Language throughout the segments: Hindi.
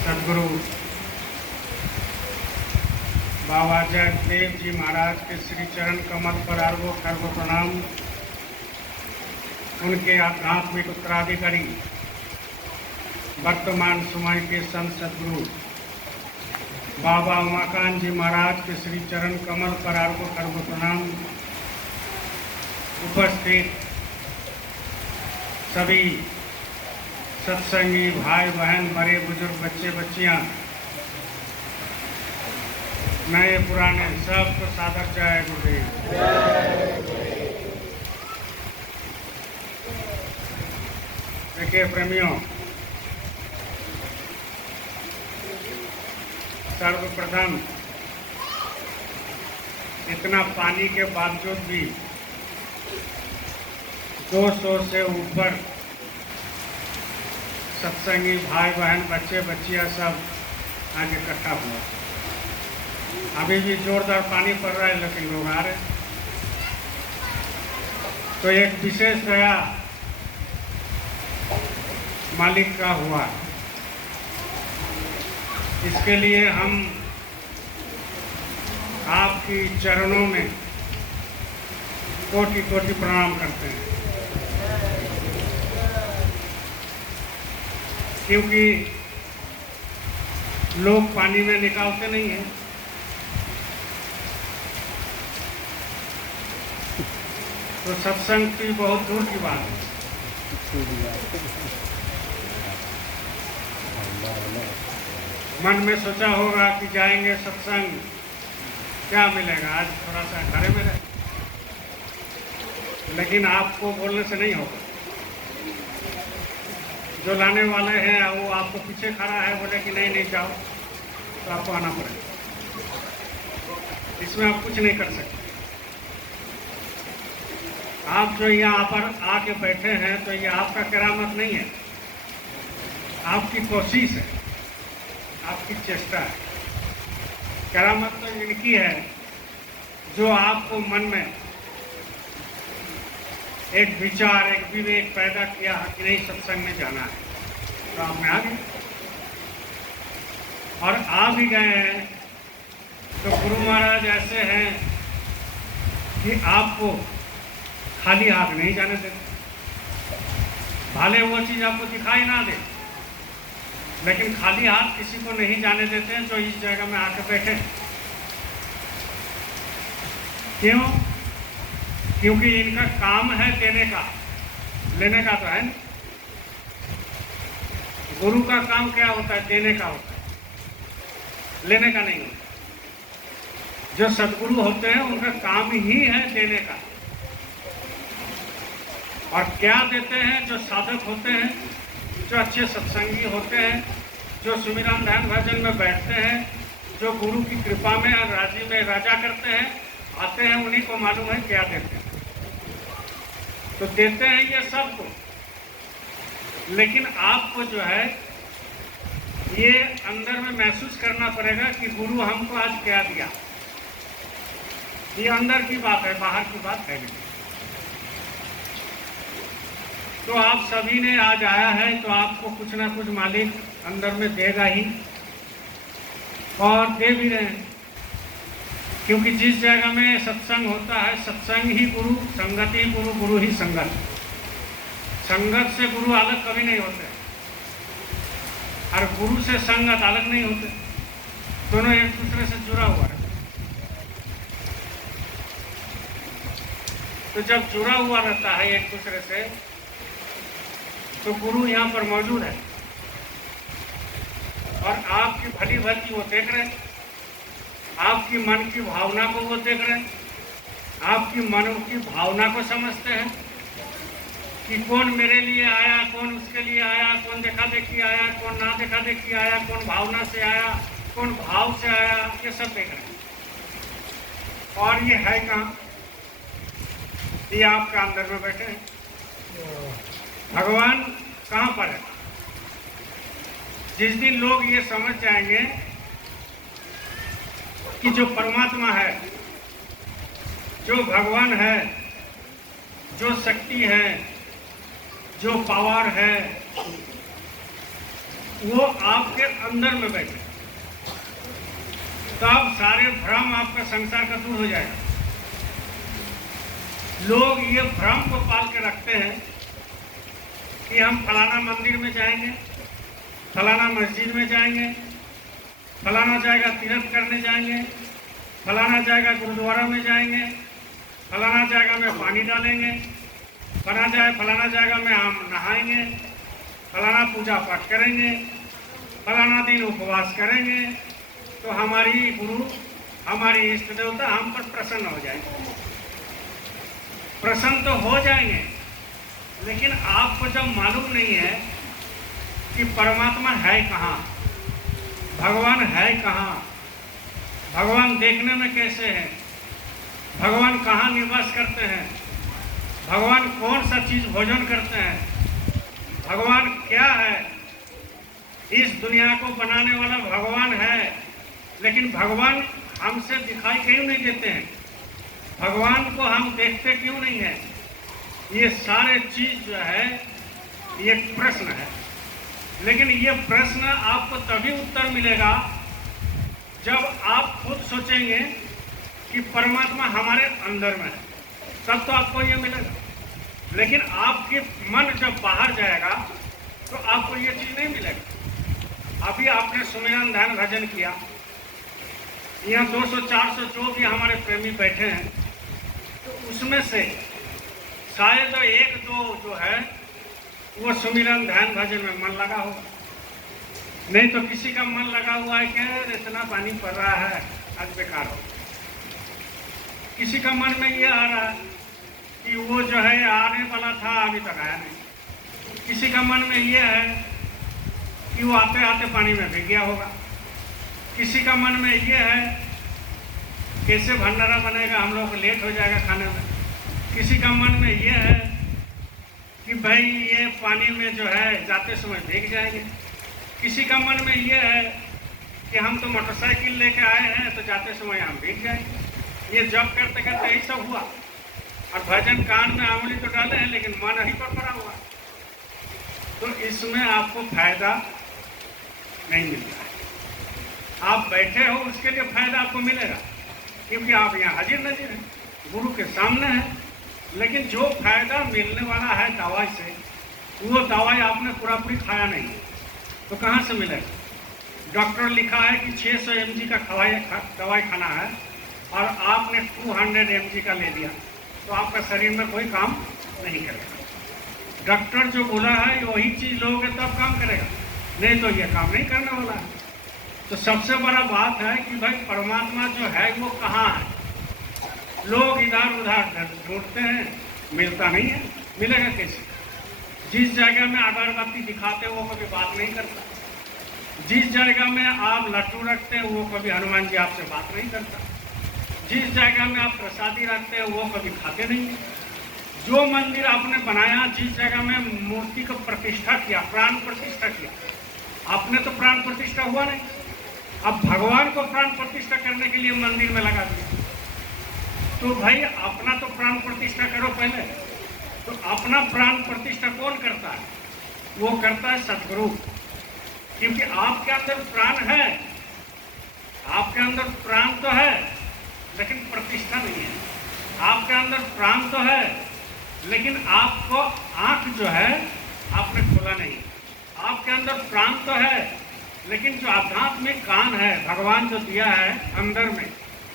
सदगुरु बाबा जयदेव जी महाराज के श्री चरण कमल पर अर्घो खर्गो प्रणाम। उनके आध्यात्मिक उत्तराधिकारी वर्तमान समय के संत सदगुरु बाबा उमाकांत जी महाराज के श्री चरण कमल पर अर्घो खर्गो प्रणाम। उपस्थित सभी सत्संगी भाई बहन, बड़े बुजुर्ग, बच्चे बच्चियां, नए पुराने सबको सादर जय गुरुदेव। देखिए प्रेमियों, सर्वप्रथम इतना पानी के बावजूद भी 200 से ऊपर सत्संगी भाई बहन, बच्चे बच्चियां सब आज इकट्ठा हुआ। अभी भी जोरदार पानी पड़ रहा है लेकिन लोग आ रहे। तो एक विशेष दया मालिक का हुआ, इसके लिए हम आपकी चरणों में कोटि कोटि प्रणाम करते हैं, क्योंकि लोग पानी में निकालते नहीं हैं। तो सत्संग की बहुत दूर की बात है। मन में सोचा होगा कि जाएंगे सत्संग, क्या मिलेगा, आज थोड़ा सा घरे में रहे, लेकिन आपको बोलने से नहीं होगा। जो लाने वाले हैं वो आपको पीछे खड़ा है, बोले कि नहीं जाओ, तो आपको आना पड़ेगा। इसमें आप कुछ नहीं कर सकते। आप जो यहाँ पर आके बैठे हैं तो ये आपका करामत नहीं है, आपकी कोशिश है, आपकी चेष्टा है। करामत तो इनकी है जो आपको मन में एक विचार, एक विवेक पैदा किया कि नहीं सत्संग में जाना है, तो आपने आ गए और आ भी गए हैं। तो गुरु महाराज ऐसे हैं कि आपको खाली हाथ नहीं जाने देते। भले वो चीज आपको दिखाई ना दे, लेकिन खाली हाथ किसी को नहीं जाने देते हैं जो इस जगह में आकर बैठे। क्यों? क्योंकि इनका काम है देने का, लेने का तो है नहीं। गुरु का काम क्या होता है? देने का होता है, लेने का नहीं होता। जो सदगुरु होते हैं उनका काम ही है देने का। और क्या देते हैं? जो साधक होते हैं, जो अच्छे सत्संगी होते हैं, जो सुमिरन ध्यान भजन में बैठते हैं, जो गुरु की कृपा में और राजी में राजा करते हैं, आते हैं, उन्हीं को मालूम है क्या देते हैं। तो देते हैं ये सबको, लेकिन आपको जो है ये अंदर में महसूस करना पड़ेगा कि गुरु हमको आज क्या दिया। ये अंदर की बात है, बाहर की बात है नहीं। तो आप सभी ने आज आया है तो आपको कुछ ना कुछ मालिक अंदर में देगा ही, और दे भी रहे हैं। क्योंकि जिस जगह में सत्संग होता है, सत्संग ही गुरु, संगत ही गुरु, गुरु ही संगत। संगत से गुरु अलग कभी नहीं होते, और गुरु से संगत अलग नहीं होते। दोनों एक दूसरे से जुड़ा हुआ है। तो जब जुड़ा हुआ रहता है एक दूसरे से, तो गुरु यहाँ पर मौजूद है और आपकी भली भली वो देख रहे हैं, आपकी मन की भावना को वो देख रहे हैं, आपकी मन की भावना को समझते हैं कि कौन मेरे लिए आया, कौन उसके लिए आया, कौन देखा देखी आया, कौन ना देखा देखी आया, कौन भावना से आया, कौन भाव से आया, ये सब देख रहे हैं। और ये है कहाँ? ये आपके अंदर में बैठे हैं। भगवान कहाँ पर है? जिस दिन लोग ये समझ जाएंगे कि जो परमात्मा है, जो भगवान है, जो शक्ति है, जो पावर है, वो आपके अंदर में बैठे, तब सारे भ्रम आपका संसार का दूर हो जाएगा। लोग ये भ्रम को पाल के रखते हैं कि हम फलाना मंदिर में जाएंगे, फलाना मस्जिद में जाएंगे, फलाना जगह तीर्थ करने जाएंगे, फलाना जगह गुरुद्वारा में जाएंगे, फलाना जगह में पानी डालेंगे, फलाना जगह में हम नहाएंगे, फलाना पूजा पाठ करेंगे, फलाना दिन उपवास करेंगे, तो हमारी गुरु, हमारी इष्ट देवता हम पर प्रसन्न हो जाएंगे। प्रसन्न तो हो जाएंगे, लेकिन आपको जब मालूम नहीं है कि परमात्मा है कहाँ, भगवान है कहाँ, भगवान देखने में कैसे हैं, भगवान कहाँ निवास करते हैं, भगवान कौन सा चीज़ भोजन करते हैं, भगवान क्या है, इस दुनिया को बनाने वाला भगवान है, लेकिन भगवान हमसे दिखाई क्यों नहीं देते हैं, भगवान को हम देखते क्यों नहीं हैं? ये सारे चीज़ जो है ये प्रश्न है। लेकिन ये प्रश्न आपको तभी उत्तर मिलेगा जब आप खुद सोचेंगे कि परमात्मा हमारे अंदर में है, तब तो आपको ये मिलेगा। लेकिन आपके मन जब बाहर जाएगा तो आपको ये चीज़ नहीं मिलेगा। अभी आपने सुमिरन ध्यान भजन किया, यहाँ 200-400 जो भी हमारे प्रेमी बैठे हैं, तो उसमें से शायद एक दो जो है वो सुमिरन ध्यान भजन में मन लगा होगा, नहीं तो किसी का मन लगा हुआ है कि इतना पानी पड़ रहा है आज बेकार हो। किसी का मन में ये आ रहा है कि वो जो है आने वाला था अभी तक आया नहीं। किसी का मन में ये है कि वो आते आते पानी में भीग गया होगा। किसी का मन में ये है कैसे भंडारा बनेगा, हम लोग को लेट हो जाएगा खाने में। किसी का मन में ये है कि भाई ये पानी में जो है जाते समय भीग जाएंगे। किसी का मन में ये है कि हम तो मोटरसाइकिल लेके आए हैं तो जाते समय हम भीग जाएंगे। ये जब करते करते यही सब हुआ, और भजन कान में आंगुली तो डाले हैं लेकिन मन ही पर पड़ा हुआ। तो इसमें आपको फायदा नहीं मिलता है। आप बैठे हो उसके लिए फायदा आपको मिलेगा, क्योंकि आप यहाँ हाजिर नजीर हैं, गुरु के सामने हैं। लेकिन जो फायदा मिलने वाला है दवाई से, वो दवाई आपने पूरी खाया नहीं, तो कहाँ से मिलेगा? डॉक्टर लिखा है कि 600 mg का दवाई खाना है और आपने 200 mg का ले लिया, तो आपका शरीर में कोई काम नहीं करेगा। डॉक्टर जो बोला है वही चीज़ लोगे तब काम करेगा, नहीं तो ये काम नहीं करने वाला है। तो सबसे बड़ा बात है कि भाई परमात्मा जो है वो कहाँ है। लोग इधर उधर ढूंढते हैं, मिलता नहीं है, मिलेगा कैसे? जिस जगह में अगरबत्ती दिखाते हैं वो कभी बात नहीं करता, जिस जगह में आप लड्डू रखते हैं वो कभी हनुमान जी आपसे बात नहीं करता, जिस जगह में आप प्रसादी रखते हैं वो कभी खाते नहीं है। जो मंदिर आपने बनाया, जिस जगह में मूर्ति को प्रतिष्ठा किया, प्राण प्रतिष्ठा किया, आपने तो प्राण प्रतिष्ठा हुआ नहीं। अब भगवान को प्राण प्रतिष्ठा करने के लिए मंदिर में लगा दिया, तो भाई अपना तो प्राण प्रतिष्ठा करो पहले। तो अपना प्राण प्रतिष्ठा कौन करता है? वो करता है सतगुरु, क्योंकि आपके अंदर प्राण है, आपके अंदर प्राण तो है लेकिन प्रतिष्ठा नहीं है। आपके अंदर प्राण तो है लेकिन आपको आंख जो है आपने खोला नहीं। आपके अंदर प्राण तो है लेकिन जो आध्यात्मिक कान है भगवान जो दिया है अंदर में,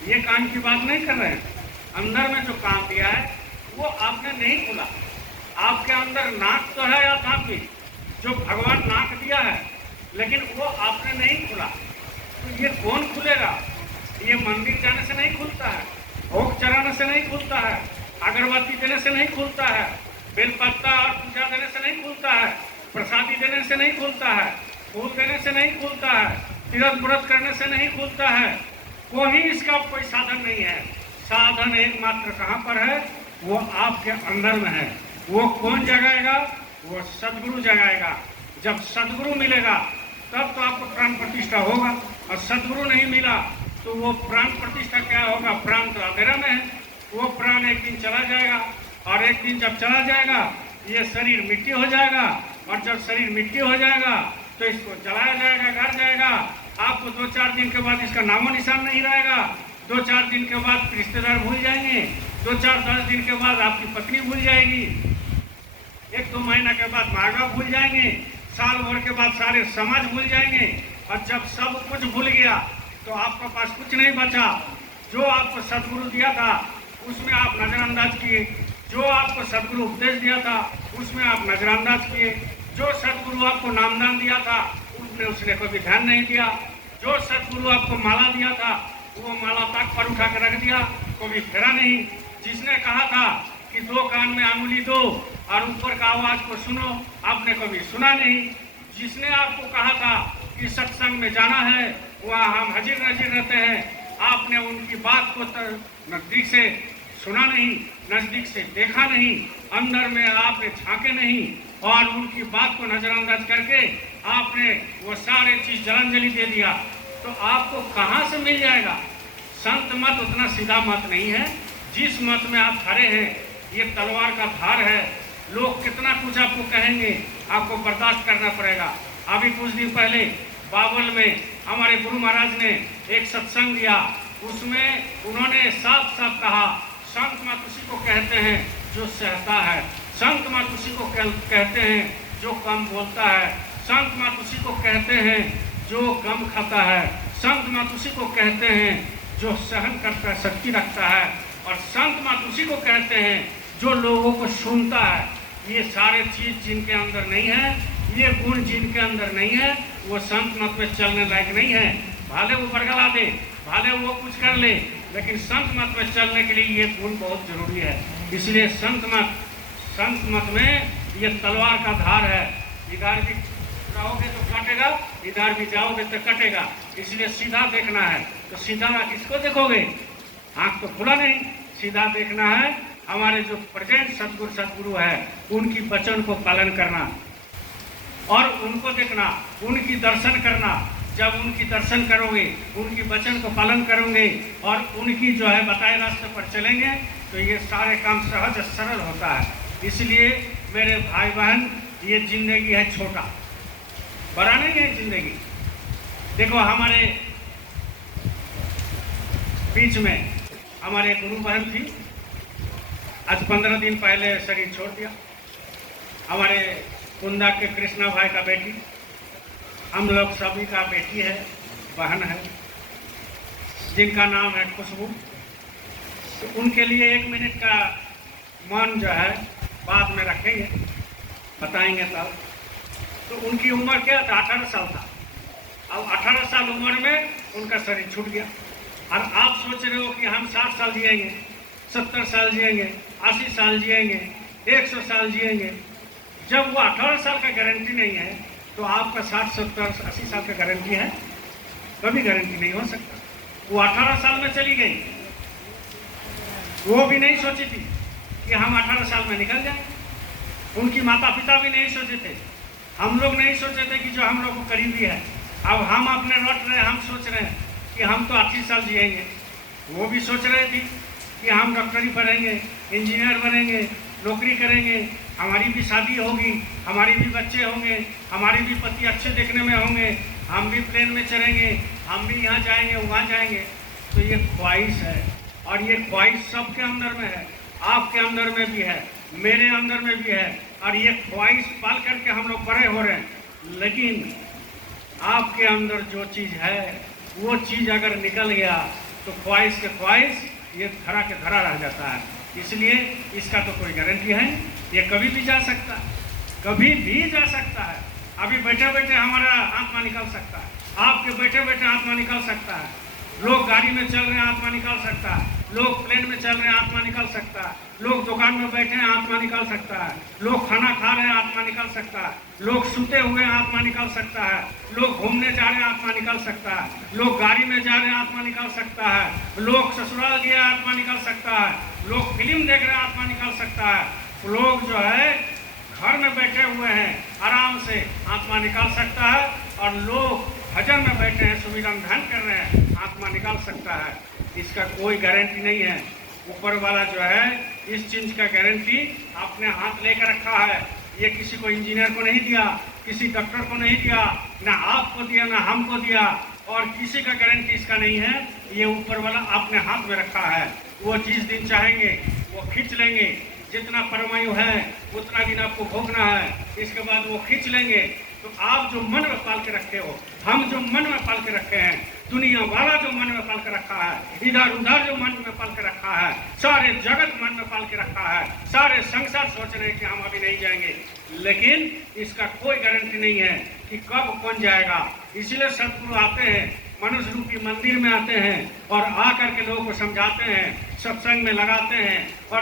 ये कान की बात नहीं कर रहे हैं, अंदर में जो कान दिया है वो आपने नहीं खोला। आपके अंदर नाक तो है आध्यात्मिक, जो भगवान नाक दिया है, लेकिन वो आपने नहीं खोला। तो ये कौन खुलेगा? ये मंदिर जाने से नहीं खुलता है, भोग चढ़ाने से नहीं खुलता है, अगरबत्ती देने से नहीं खुलता है, बेलपत्ता और पूजा देने से नहीं खुलता है, प्रसादी देने से नहीं खुलता है, फूल देने से नहीं खुलता है, तीर्थ व्रत करने से नहीं खुलता है। कोई इसका कोई साधन नहीं है। साधन एकमात्र कहाँ पर है? वो आपके अंदर में है। वो कौन जगाएगा? वो सदगुरु जगाएगा। जब सदगुरु मिलेगा तब तो आपको प्राण प्रतिष्ठा होगा, और सदगुरु नहीं मिला तो वो प्राण प्रतिष्ठा क्या होगा? प्राण तो अंधेरा में है। वो प्राण एक दिन चला जाएगा, और एक दिन जब चला जाएगा ये शरीर मिट्टी हो जाएगा, और जब शरीर मिट्टी हो जाएगा तो इसको जलाया जाएगा, घर जाएगा। आपको 2-4 दिन के बाद इसका नामो निशान नहीं रहेगा। 2-4 दिन के बाद रिश्तेदार भूल जाएंगे। 2-4-10 दिन के बाद आपकी पत्नी भूल जाएगी। 1-2 महीना के बाद माँ बाप भूल जाएंगे। साल भर के बाद सारे समाज भूल जाएंगे। और जब सब कुछ भूल गया तो आपके पास कुछ नहीं बचा। जो आपको सदगुरु दिया था उसमें आप नजरअंदाज किए। जो आपको सदगुरु उपदेश दिया था उसमें आप नजरअंदाज किए। जो सदगुरु आपको नामदान दिया था उसने कभी ध्यान नहीं दिया। जो सदगुरु आपको माला दिया था वो माला तक पर उठा कर रख दिया, कभी फेरा नहीं। जिसने कहा था कि 2 कान में अंगुली दो और ऊपर का आवाज को सुनो, आपने कभी सुना नहीं। जिसने आपको कहा था कि सत्संग में जाना है वहाँ हम हाजिर नाजिर रहते हैं, आपने उनकी बात को नजदीक से सुना नहीं, नजदीक से देखा नहीं, अंदर में आपने झांके नहीं और उनकी बात को नजरअंदाज करके आपने वो सारे चीज जलांजलि दे दिया। तो आपको कहाँ से मिल जाएगा? संत मत उतना सीधा मत नहीं है। जिस मत में आप खड़े हैं ये तलवार का धार है। लोग कितना कुछ आपको कहेंगे, आपको बर्दाश्त करना पड़ेगा। अभी कुछ दिन पहले बावल में हमारे गुरु महाराज ने एक सत्संग दिया, उसमें उन्होंने साफ साफ कहा संत मत उसी को कहते हैं जो सहता है। संत मत उसी को कहते हैं जो कम बोलता है। संत मत उसी को कहते हैं जो गम खाता है। संत मत उसी को कहते हैं जो सहन करता है, शक्ति रखता है। और संत मत उसी को कहते हैं जो लोगों को सुनता है। ये सारे चीज जिनके अंदर नहीं है, ये गुण जिनके अंदर नहीं है, वो संत मत में चलने लायक नहीं है। भाले वो बरगला दे, भाले वो कुछ कर ले, लेकिन संत मत में चलने के लिए ये गुण बहुत जरूरी है। इसलिए संत मत में ये तलवार का धार है। इधर भी रहोगे तो काटेगा, इधर भी जाओगे तो कटेगा। इसलिए सीधा देखना है। तो सीधा किसको देखोगे? आंख तो खुला नहीं, सीधा देखना है। हमारे जो प्रेजेंट सदगुरु है उनकी वचन को पालन करना और उनको देखना, उनकी दर्शन करना। जब उनकी दर्शन करोगे, उनकी वचन को पालन करोगे और उनकी जो है बताए रास्ते पर चलेंगे तो ये सारे काम सहज सरल होता है। इसलिए मेरे भाई बहन, ये जिंदगी है छोटा, बड़ा नहीं है जिंदगी। देखो हमारे बीच में हमारे गुरु बहन थी, आज 15 दिन पहले शरीर छोड़ दिया। हमारे कुंदा के कृष्णा भाई का बेटी, हम लोग सभी का बेटी है, बहन है, जिनका नाम है खुशबू। तो उनके लिए 1 मिनट का मौन जो है बाद में रखेंगे, बताएंगे तब। तो उनकी उम्र क्या था? 18 साल था। अब 18 साल उम्र में उनका शरीर छूट गया। और आप सोच रहे हो कि हम 60 साल जिएंगे, 70 साल जिएंगे, 80 साल जिएंगे, 100 साल जिएंगे। जब वो 18 साल का गारंटी नहीं है तो आपका 60, 70, 80 साल का गारंटी है? कभी गारंटी नहीं हो सकता। वो 18 साल में चली गई, वो भी नहीं सोची थी कि हम 18 साल में निकल जाए। उनकी माता पिता भी नहीं सोचे थे, हम लोग नहीं सोचे थे कि जो हम लोग को करीबी है। अब हम अपने लौट रहे हैं, हम सोच रहे हैं कि हम तो 80 साल जिएंगे। वो भी सोच रहे थे कि हम डॉक्टरी पढ़ेंगे, इंजीनियर बनेंगे, नौकरी करेंगे, हमारी भी शादी होगी, हमारी भी बच्चे होंगे, हमारे भी पति अच्छे देखने में होंगे, हम भी प्लेन में चलेंगे, हम भी यहाँ जाएंगे, वहाँ जाएंगे। तो ये ख्वाहिश है और ये ख्वाहिश सबके अंदर में है, आपके अंदर में भी है, मेरे अंदर में भी है। और ये ख्वाहिश पाल करके हम लोग बड़े हो रहे हैं। लेकिन आपके अंदर जो चीज़ है वो चीज़ अगर निकल गया तो ख्वाहिश के ख्वाहिश ये धरा के धरा रह जाता है। इसलिए इसका तो कोई गारंटी है, ये कभी भी जा सकता है, कभी भी जा सकता है। अभी बैठे बैठे हमारा आत्मा निकल सकता है, आपके बैठे बैठे आत्मा निकल सकता है। लोग गाड़ी में चल रहे हैं, आत्मा निकल सकता है। लोग प्लेन में चल रहे हैं, आत्मा निकल सकता है। लोग दुकान में बैठे हैं, आत्मा निकल सकता है। लोग खाना खा रहे हैं, आत्मा निकल सकता है। लोग सोते हुए हैं, आत्मा निकल सकता है। लोग घूमने जा रहे हैं, आत्मा निकल सकता है। लोग गाड़ी में जा रहे हैं, आत्मा निकल सकता है। लोग ससुराल गए, आत्मा निकल सकता है। लोग फिल्म देख रहे हैं, आत्मा निकल सकता है। लोग जो है घर में बैठे हुए हैं, आराम से आत्मा निकाल सकता है। और लोग भजन में बैठे हैं, सुमिरन ध्यान कर रहे हैं, आत्मा निकाल सकता है। इसका कोई गारंटी नहीं है। ऊपर वाला जो है इस चीज का गारंटी अपने हाथ लेकर रखा है। ये किसी को इंजीनियर को नहीं दिया, किसी डॉक्टर को नहीं दिया, ना आपको दिया, ना हमको दिया, और किसी का गारंटी इसका नहीं है। ये ऊपर वाला अपने हाथ में रखा है। वो जिस दिन चाहेंगे वो खींच लेंगे। जितना परमायु है उतना दिन आपको भोगना है, इसके बाद वो खींच लेंगे। तो आप जो मन में पाल के रखे हो, हम जो मन में पाल के रखे हैं, दुनिया वाला जो मन में पाल के रखा है, इधर उधर जो मन में पाल के रखा है, सारे जगत मन में पाल के रखा है, सारे संसार सोच रहे हैं कि हम अभी नहीं जाएंगे, लेकिन इसका कोई गारंटी नहीं है कि कब कौन जाएगा। इसलिए सदगुरु आते हैं, मनुष्य रूपी मंदिर में आते हैं और आकर के लोगों को समझाते हैं, सत्संग में लगाते हैं और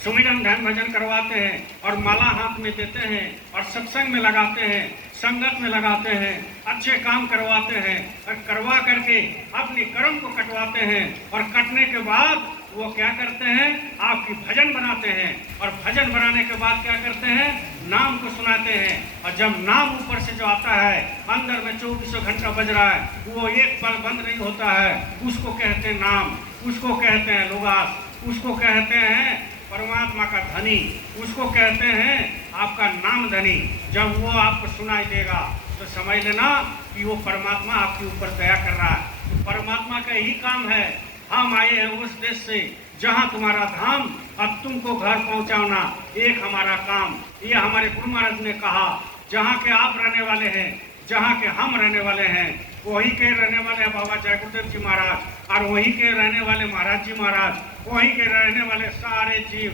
सुमिरन ध्यान भजन करवाते हैं और माला हाथ में देते हैं और सत्संग में लगाते हैं, संगत में लगाते हैं, अच्छे काम करवाते हैं और करवा करके अपने कर्म को कटवाते हैं। और कटने के बाद वो क्या करते हैं, आपकी भजन बनाते हैं और भजन बनाने के बाद क्या करते हैं, नाम को सुनाते हैं। और जब नाम ऊपर से जो आता है, अंदर में 24 घंटा बज रहा है, वो एक पल बंद नहीं होता है, उसको कहते हैं नाम, उसको कहते हैं लोगास, उसको कहते हैं परमात्मा का धनी, उसको कहते हैं आपका नाम धनी। जब वो आपको सुनाई देगा तो समझ लेना कि वो परमात्मा आपके ऊपर दया कर रहा है। तो परमात्मा का यही काम है। हम आए हैं उस देश से जहाँ तुम्हारा धाम, अब तुमको घर पहुँचाना एक हमारा काम। ये हमारे गुरु महाराज ने कहा, जहाँ के आप रहने वाले हैं, जहाँ के हम रहने वाले हैं, वहीं के रहने वाले हैं बाबा जय गुरुदेव जी महाराज, और वहीं के रहने वाले महाराज जी महाराज, वहीं के रहने वाले सारे जीव।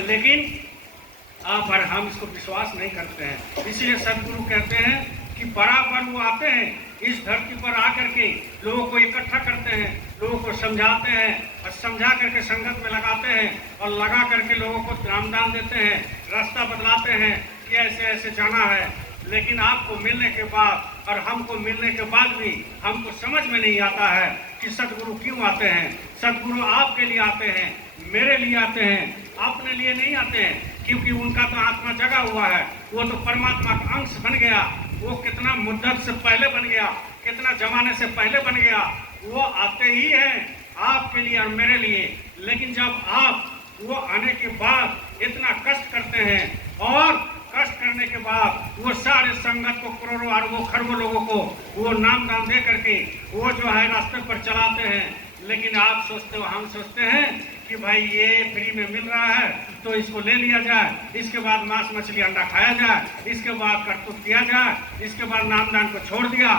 लेकिन आप और हम इसको विश्वास नहीं करते हैं। इसलिए सदगुरु कहते हैं कि बराबर वो आते हैं इस धरती पर आकर के लोगों को इकट्ठा करते हैं, लोगों को समझाते हैं और समझा करके संगत में लगाते हैं और लगा करके लोगों को नामदान देते हैं, रास्ता बतलाते हैं कि ऐसे ऐसे जाना है। लेकिन आपको मिलने के बाद और हमको मिलने के बाद भी हमको समझ में नहीं आता है कि सदगुरु क्यों आते हैं। सदगुरु आपके लिए आते हैं, मेरे लिए आते हैं, अपने लिए नहीं आते हैं, क्योंकि उनका तो आत्मा जगा हुआ है, वो तो परमात्मा का अंश बन गया। वो कितना मुद्दत से पहले बन गया, कितना जमाने से पहले बन गया, वो आते ही हैं आपके लिए और मेरे लिए। लेकिन जब आप वो आने के बाद इतना कष्ट करते हैं और कष्ट करने के बाद वो सारे संगत को, करोड़ों और वो खरबों लोगों को वो नाम दान दे करके वो जो है रास्ते पर चलाते हैं, लेकिन आप सोचते हो, हम सोचते हैं कि भाई ये फ्री में मिल रहा है तो इसको ले लिया जाए, इसके बाद मांस मछली अंडा खाया जाए, इसके बाद करतूत किया जाए, इसके बाद नामदान को छोड़ दिया।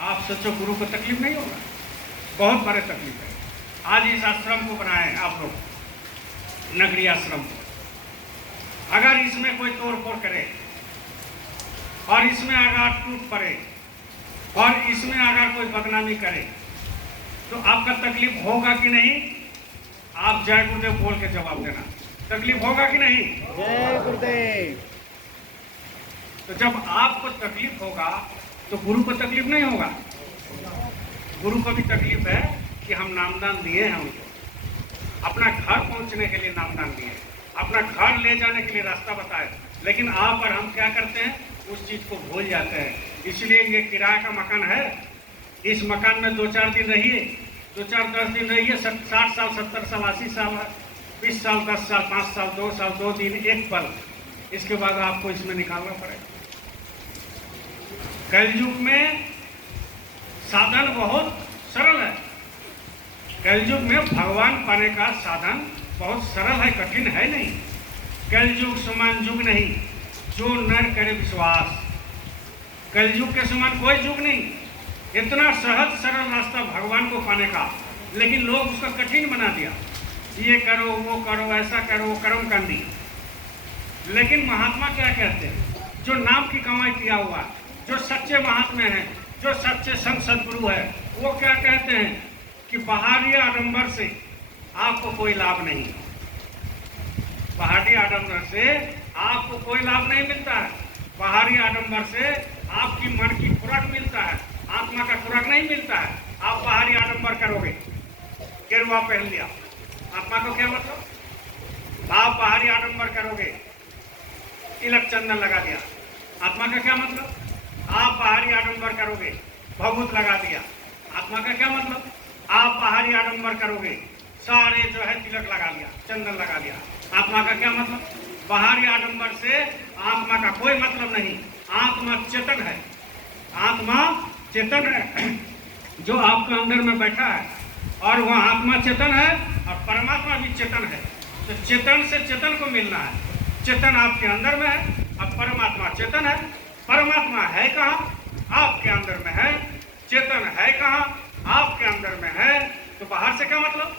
आप सोचो गुरु को तकलीफ नहीं होगा? बहुत बड़े तकलीफ है। आज इस आश्रम को बनाए आप लोग, नगरी आश्रम को, अगर इसमें कोई तोड़ फोड़ करे और इसमें अगर टूट पड़े और इसमें अगर कोई बदनामी करे तो आपका तकलीफ होगा कि नहीं? आप जय गुरुदेव बोल के जवाब देना, तकलीफ होगा कि नहीं? जय गुरुदेव। तो जब आपको तकलीफ होगा तो गुरु को तकलीफ नहीं होगा? गुरु को भी तकलीफ है कि हम नामदान दिए हैं उनको, अपना घर पहुंचने के लिए नामदान दिए, अपना घर ले जाने के लिए रास्ता बताए, लेकिन आप और हम क्या करते हैं, उस चीज को भूल जाते हैं। इसलिए ये किराए का मकान है, इस मकान में 2-4 दिन रहिए, 2-4-10 दिन रहिए, 60 साल, 70 साल, 80 साल, 20 साल, 10 साल, 5 साल, 2 साल, 2 दिन, 1 पल, इसके बाद आपको इसमें निकालना पड़ेगा। कलयुग में साधन बहुत सरल है, कलयुग में भगवान पाने का साधन बहुत सरल है, कठिन है नहीं। कलयुग समान युग नहीं, जो नर करे विश्वास। कलयुग के समान कोई युग नहीं, इतना सहज सरल रास्ता भगवान को पाने का, लेकिन लोग उसका कठिन बना दिया। ये करो, वो करो, ऐसा करो, वो कर्म कांडी। लेकिन महात्मा क्या कहते हैं? जो नाम की कमाई किया हुआ, जो सच्चे महात्मा हैं, जो सच्चे संत सदगुरु है, वो क्या कहते हैं कि बाहरी आडंबर से आपको कोई लाभ नहीं, बाहरी आडंबर से आपको कोई लाभ नहीं मिलता है। बाहरी आडंबर से आपकी मन की खुराक मिलता है, आत्मा का खुराक नहीं मिलता है। आप बाहरी आडंबर करोगे, गेरुआ पहन लिया, आत्मा को क्या मतलब? आप बाहरी आडंबर करोगे, तिलक चंदन लगा दिया, आत्मा का क्या मतलब? आप बाहरी आडंबर करोगे, भभूत लगा दिया, आत्मा का क्या मतलब? आप बाहरी आडंबर करोगे, सारे जो है तिलक लगा लिया, चंदन लगा दिया, आत्मा का क्या मतलब? बाहरी आडंबर से आत्मा का कोई मतलब नहीं। आत्मा चेतन है, आत्मा चेतन है जो आपके अंदर में बैठा है, और वह आत्मा चेतन है और परमात्मा भी चेतन है। तो चेतन से चेतन को मिलना है। चेतन आपके अंदर में है और परमात्मा चेतन है। परमात्मा है कहाँ? आपके अंदर में है। चेतन है कहाँ? आपके अंदर में है। तो बाहर से क्या मतलब?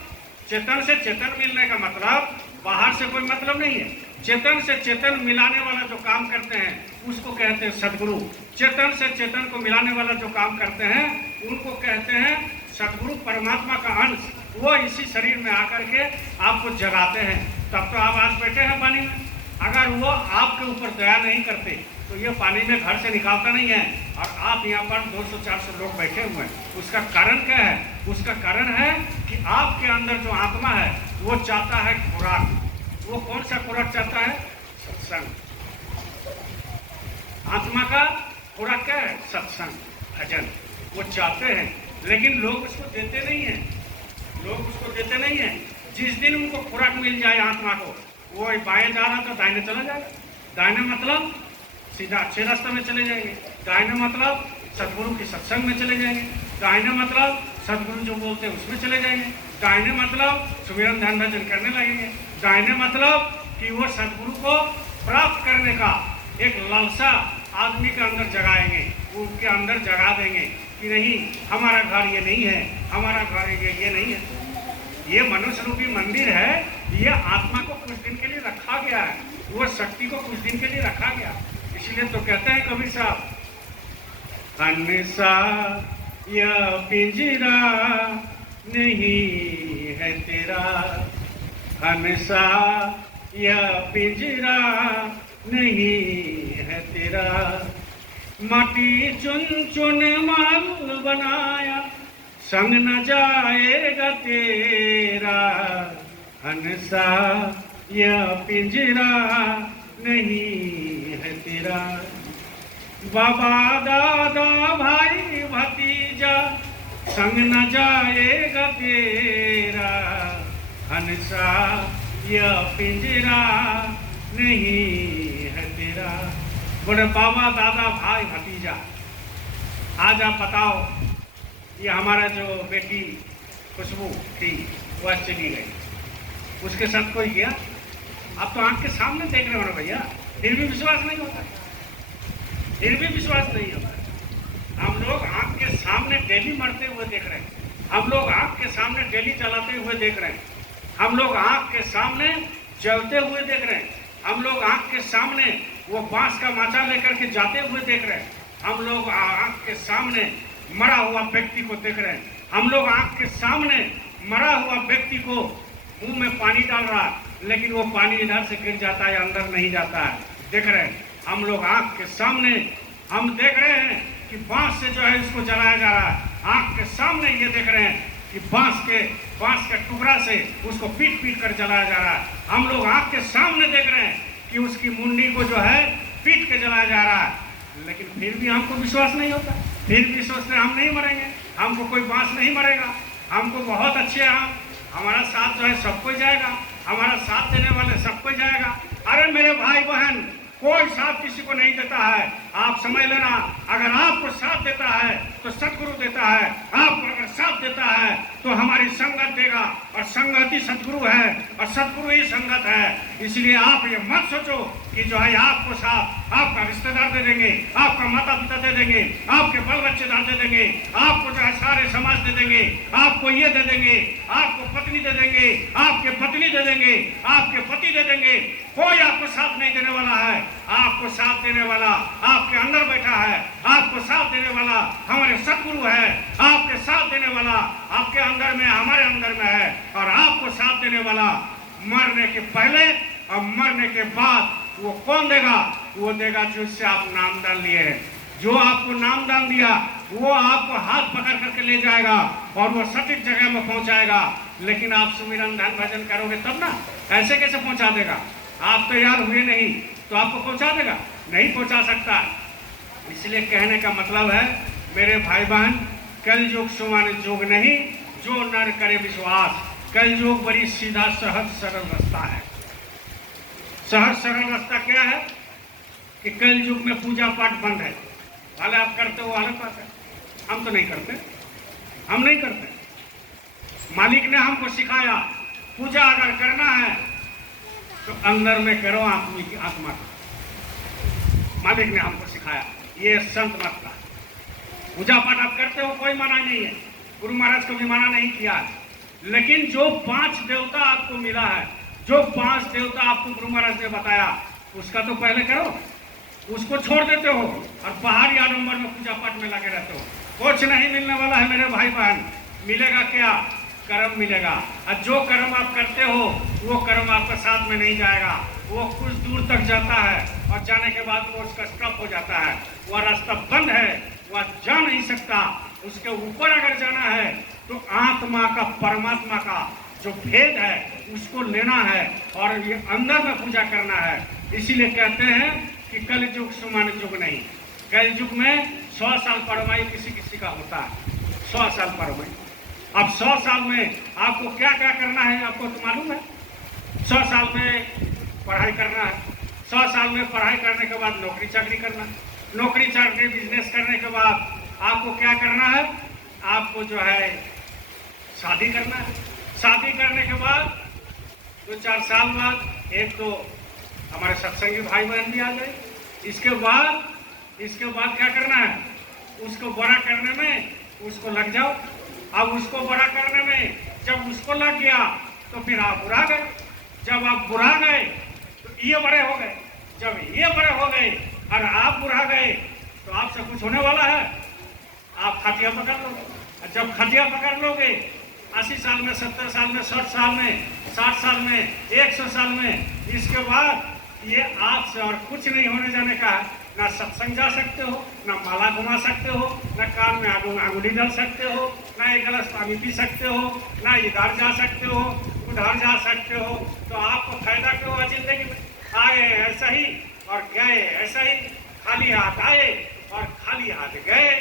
चेतन से चेतन मिलने का मतलब बाहर से कोई मतलब नहीं है। चेतन से चेतन मिलाने वाला जो काम करते हैं उसको कहते हैं सद्गुरु। चेतन से चेतन को मिलाने वाला जो काम करते हैं उनको कहते हैं सद्गुरु, परमात्मा का अंश। वो इसी शरीर में आकर के आपको जगाते हैं, तब तो आप आज बैठे हैं पानी में। अगर वो आपके ऊपर दया नहीं करते तो ये पानी में घर से निकालता नहीं है, और आप यहाँ पर 200-400 लोग बैठे हुए हैं। उसका कारण क्या है? उसका कारण है कि आपके अंदर जो आत्मा है वो चाहता है खुराक। वो कौन सा खुराक चाहता है? सत्संग। आत्मा का खुराक क्या है? सत्संग, भजन। वो चाहते हैं, लेकिन लोग उसको देते नहीं हैं। लोग उसको देते नहीं हैं। जिस दिन उनको खुराक मिल जाए आत्मा को, वो बाएं जा रहा तो दाहिने चला जाएगा। दाहिने मतलब सीधा अच्छे रास्ते में चले जाएंगे। दाहिने मतलब सद्गुरु की सत्संग में चले जाएंगे। दाहिने मतलब सद्गुरु जो बोलते हैं उसमें चले जाएंगे। दाहिने मतलब सुमिरन ध्यान भजन करने लगेंगे। दाहिने मतलब कि वो सद्गुरु को प्राप्त करने का एक लालसा आदमी के अंदर जगाएंगे। वो उनके अंदर जगा देंगे कि नहीं, हमारा घर ये नहीं है, हमारा घर ये नहीं है। ये मनुष्य रूपी मंदिर है, ये आत्मा को कुछ दिन के लिए रखा गया है, वो शक्ति को कुछ दिन के लिए रखा गया। इसलिए तो कहते हैं कबीर साहब, हंसा यह पिंजरा नहीं है तेरा, हंसा यह पिंजरा नहीं है तेरा, माटी चुन चुन महल बनाया, संग न जाएगा तेरा, हंसा यह पिंजरा नहीं है तेरा। बाबा दादा भाई भतीजा संग न जाएगा तेरा, हंसा यह पिंजरा नहीं है तेरा। बोले बाबा दादा भाई भतीजा, आज आप बताओ, ये हमारा जो बेटी खुशबू थी वह चली गई, उसके साथ कोई गया? आप तो आंख के सामने देख रहे हो ना भैया, फिर भी विश्वास नहीं होता, फिर भी विश्वास नहीं होता। हम लोग आंख के सामने डेली मरते हुए देख रहे हैं, हम लोग आंख के सामने डेली चलाते हुए देख रहे हैं, हम लोग आंख के सामने जलते हुए देख रहे हैं, हम लोग आंख के सामने वो बांस का माचा लेकर के जाते हुए देख रहे हैं, हम लोग आंख के सामने मरा हुआ व्यक्ति को देख रहे हैं, हम लोग आंख के सामने मरा हुआ व्यक्ति को मुंह में पानी डाल रहा है, लेकिन वो पानी इधर से गिर जाता है, अंदर नहीं जाता है, देख रहे हैं। हम लोग आंख के सामने हम देख रहे हैं कि बांस से जो है इसको जलाया जा रहा है, आंख के सामने ये देख रहे हैं कि बांस के टुकड़ा से उसको पीट पीट कर जलाया जा रहा है। हम लोग आंख के सामने देख रहे हैं कि उसकी मुंडी को जो है पीट के जलाया जा रहा है, लेकिन फिर भी हमको विश्वास नहीं होता, फिर भी सोचते हम नहीं मरेंगे, हमको कोई बांस नहीं मरेगा, हमको बहुत अच्छे हैं, हमारा साथ जो है सब कोई जाएगा, हमारा साथ देने वाले सब कोई जाएगा। अरे मेरे भाई बहन, कोई साथ किसी को नहीं देता है। आप समझ लेना, अगर आपको साथ देता है तो सतगुरु देता है, आपको अगर साथ देता है तो हमारी संगत देगा, और संगत ही सतगुरु है और सतगुरु ही संगत है। इसलिए आप ये मत सोचो कि जो है आपको साथ आपका रिश्तेदार दे देंगे, आपका माता पिता दे देंगे, आपके बाल बच्चेदार दे देंगे, आपको जो है सारे समाज दे देंगे, आपको ये दे देंगे, आपको पत्नी दे देंगे, आपके पत्नी दे देंगे, आपके पति दे देंगे। कोई आपको साथ नहीं देने वाला है। आपको साथ देने वाला आपके अंदर बैठा है, आपको साथ देने वाला हमारे सतगुरु है, आपके साथ देने वाला आपके अंदर में हमारे अंदर में है, और आपको साथ देने वाला मरने के पहले और मरने के बाद वो कौन देगा? वो देगा जिससे आप नामदान लिए हैं। जो आपको नामदान दिया वो आपको हाथ पकड़ करके ले जाएगा और वो सटीक जगह में पहुंचाएगा। लेकिन आप सुमिरन ध्यान भजन करोगे तब ना, ऐसे कैसे पहुंचा देगा? आप तैयार हुए नहीं तो आपको पहुंचा देगा? नहीं पहुंचा सकता। इसलिए कहने का मतलब है मेरे भाई बहन, कल युग सुमान युग नहीं, जो नर करे विश्वास। कल युग बड़ी सीधा सहज सरल रास्ता है, सहज सरल रास्ता क्या है कि कल युग में पूजा पाठ बंद है। वाले आप करते हो अलग बात है, हम तो नहीं करते, हम नहीं करते। मालिक ने हमको सिखाया पूजा अगर करना है तो अंदर में करो आत्मा की आत्मा का। मालिक ने हमको सिखाया, ये संत मत का पूजा पाठ आप करते हो, कोई मना नहीं है, गुरु महाराज को भी मना नहीं किया है। लेकिन जो 5 देवता आपको मिला है, जो 5 देवता आपको गुरु महाराज ने बताया, उसका तो पहले करो। उसको छोड़ देते हो और बाहरी आडंबर में पूजा पाठ में लगे रहते हो। कुछ नहीं मिलने वाला है मेरे भाई बहन। मिलेगा क्या? कर्म मिलेगा। और जो कर्म आप करते हो वो कर्म आपके साथ में नहीं जाएगा, वो कुछ दूर तक जाता है और जाने के बाद वो उसका स्टॉप हो जाता है, वह रास्ता बंद है, वह जा नहीं सकता। उसके ऊपर अगर जाना है तो आत्मा का परमात्मा का जो भेद है उसको लेना है और ये अंदर में पूजा करना है। इसीलिए कहते हैं कि कल युग समान युग नहीं। कल युग में 100 साल परमाई किसी किसी का होता है, 100 साल परमाई। अब 100 साल में आपको क्या क्या करना है आपको तो मालूम है। 100 साल में पढ़ाई करना है, 100 साल में पढ़ाई करने के बाद नौकरी चाकरी करना है, नौकरी चाकरी बिजनेस करने के बाद आपको क्या करना है, आपको जो है शादी करना है। शादी करने के बाद 2-4 साल बाद एक तो हमारे सत्संगी भाई बहन भी आ जाए। इसके बाद क्या करना है, उसको बड़ा करने में उसको लग जाओ। अब उसको बड़ा करने में जब उसको लग गया तो फिर आप बुरा गए। जब आप बुरा गए तो ये बड़े हो गए। जब ये बड़े हो गए और आप बुरा गए तो आपसे कुछ होने वाला है, आप खटिया पकड़ लोगे। जब खटिया पकड़ लोगे 80 साल में, 70 साल में, 60 साल में, 60 साल में, 100 साल में, इसके बाद ये आपसे और कुछ नहीं होने जाने का है। ना सत्संग जा सकते हो, ना माला घुमा सकते हो, ना कान में अंगुली डाल सकते हो, ना एक गिलास पानी पी सकते हो, ना इधर जा सकते हो, उधर जा सकते हो। तो आपको फायदा क्यों हुआ जिंदगी में? आए ऐसा ही और गए ऐसा ही, खाली हाथ आए और खाली हाथ गए।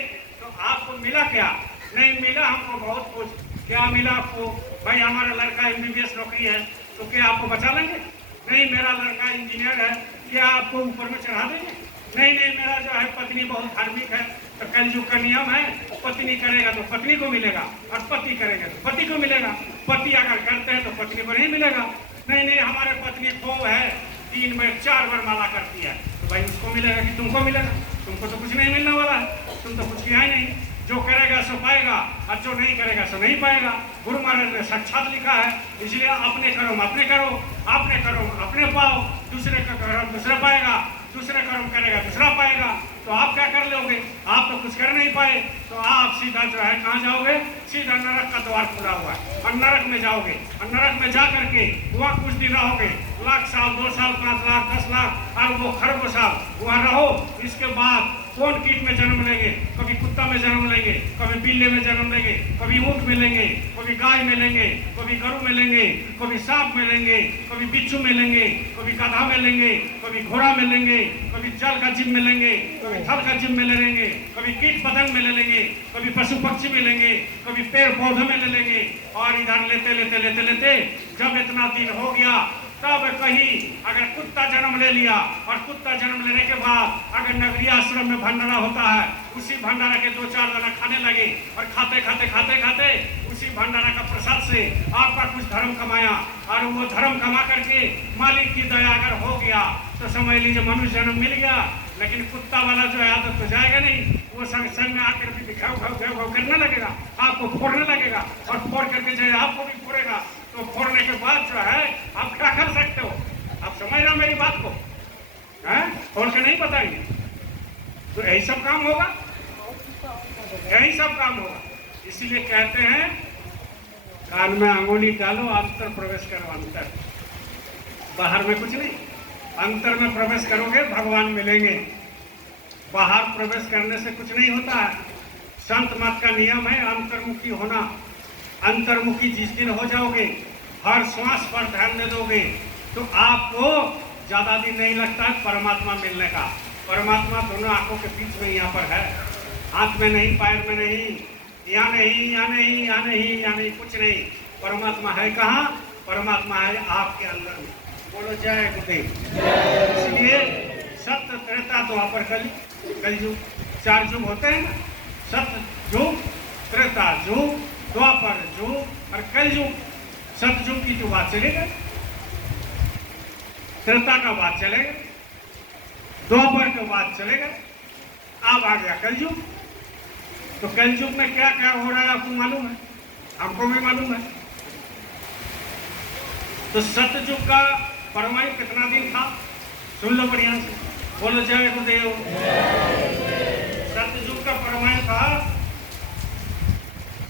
तो आपको मिला क्या? नहीं मिला हमको बहुत कुछ। क्या मिला आपको? भाई हमारा लड़का MBBS नौकरी है तो क्या आपको बचा लेंगे? नहीं, मेरा लड़का इंजीनियर है, क्या आपको ऊपर में चढ़ा देंगे? नहीं, मेरा जो है पत्नी बहुत धार्मिक है, तो कल युग का नियम है, पत्नी करेगा तो पत्नी को मिलेगा और पति करेगा तो पति को मिलेगा। पति अगर करते हैं तो पत्नी को नहीं मिलेगा। नहीं, हमारे पत्नी खो है, 3 में 4 बार माला करती है, तो भाई उसको मिलेगा कि तुमको मिलेगा? तुमको तो कुछ नहीं मिलने वाला है, तुम तो कुछ किया ही नहीं। जो करेगा सो पाएगा और जो नहीं करेगा सो नहीं पाएगा। गुरु महाराज ने साक्षात लिखा है। इसलिए अपने कर्म अपने करो, अपने कर्म अपने पाओ, दूसरे का कर्म दूसरा पाएगा, दूसरे कर्म करेगा दूसरा पाएगा। तो आप क्या कर लोगे? आप तो कुछ कर नहीं पाए, तो आप सीधा जो है कहाँ जाओगे? सीधा नरक का द्वार खुला हुआ है और नरक में जाओगे। और नरक में जा करके वहाँ कुछ दिन रहोगे, 1,00,000 साल, 2 साल, 5 लाख, 10 लाख और वो खरबों साल वहाँ रहो। इसके बाद कौन कीट में जन्म लेंगे? कभी कुत्ता में जन्म लेंगे, कभी बिल्ली में जन्म लेंगे, कभी ऊँट में लेंगे, कभी गाय में लेंगे, कभी गरू में लेंगे, कभी सांप में लेंगे, कभी बिच्छू में लेंगे, कभी गधा में लेंगे, कभी घोड़ा में लेंगे, कभी जल का जीव में लेंगे, कभी थल का जीव में ले लेंगे, कभी कीट पतंग में ले लेंगे, कभी पशु पक्षी में लेंगे, कभी पेड़ पौधे में ले लेंगे। और इधर लेते लेते लेते लेते जब इतना दिन हो गया तब कहीं अगर कुत्ता जन्म ले लिया और कुत्ता जन्म लेने के बाद अगर नगरीय आश्रम में भंडारा होता है, उसी भंडारा के 2-4 दाना खाने लगे और खाते खाते खाते खाते उसी भंडारा का प्रसाद से आपका कुछ धर्म कमाया और वो धर्म कमा करके मालिक की दया अगर हो गया तो समझ लीजिए मनुष्य जन्म मिल गया। लेकिन कुत्ता वाला जो है आदत तो जाएगा नहीं, वो संग में आकर भी घाव करने लगेगा, आपको फोड़ने लगेगा और फोड़ करके जो है आपको भी फोड़ेगा। तो फोड़ने के बाद जो है आप क्या कर सकते हो? आप समझ रहे हो मेरी बात को? फोड़ के नहीं बताएंगे तो यही सब काम होगा, यही सब काम होगा। इसीलिए कहते हैं कान में अंगुली डालो, अंतर प्रवेश करो। अंतर, बाहर में कुछ नहीं, अंतर में प्रवेश करोगे भगवान मिलेंगे। बाहर प्रवेश करने से कुछ नहीं होता है। संत मत का नियम है अंतर्मुखी होना। अंतर्मुखी जिस दिन हो जाओगे, हर श्वास पर ध्यान दे दोगे, तो आपको ज्यादा दिन नहीं लगता है परमात्मा मिलने का। परमात्मा दोनों आंखों के बीच में यहाँ पर है, हाथ में नहीं, पैर में नहीं, यहाँ नहीं, यहाँ नहीं, यहाँ नहीं, यहाँ नहीं, कुछ नहीं। परमात्मा है कहाँ? परमात्मा है आपके अंदर में। बोलो जय गुरुदेव। इसलिए सत्य त्रेता द्वापर कलयुग, 4 युग होते हैं ना, सत्य युग, त्रेता युग, द्वापर युग और कलयुग। सतयुग की तो बात चलेगा, त्रेता का बात चलेगा, द्वापर का बात चलेगा, अब आ गया कलयुग। तो कलयुग में क्या क्या हो रहा है आपको मालूम है, हमको भी मालूम है। तो सतयुग का परमायु कितना दिन था, सुन लो बढ़िया से, बोलो जय गुरुदेव। सतयुग का परमायु था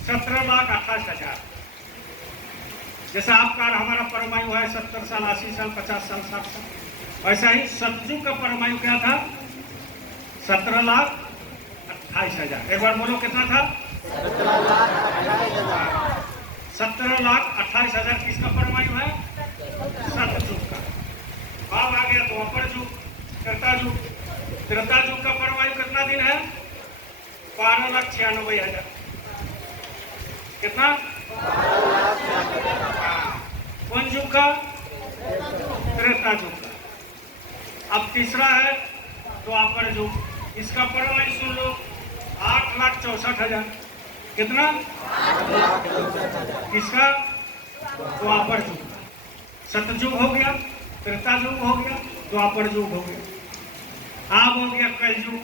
17,28,000। जैसा आपका हमारा परमायु है 70 साल, 80 साल, 50 साल, 60 साल, वैसा ही सतयुग का परमायु क्या था, 17,28,000। एक बार बोलो कितना था, 17,28,000 किसका परमायु है, सतयुग का। अब आ गया द्वापर युग, त्रेता युग। त्रेता युग का परमायु कितना दिन है, 12,96,000। कितना, कौन युग का, त्रेता युग का। अब तीसरा है द्वापर युग, इसका परमायु सुन लो, 8,64,000। कितना, किसका, द्वापर युग। सतयुग हो गया, त्रेता युग हो गया, द्वापर युग हो गया। अब हो गया कलयुग।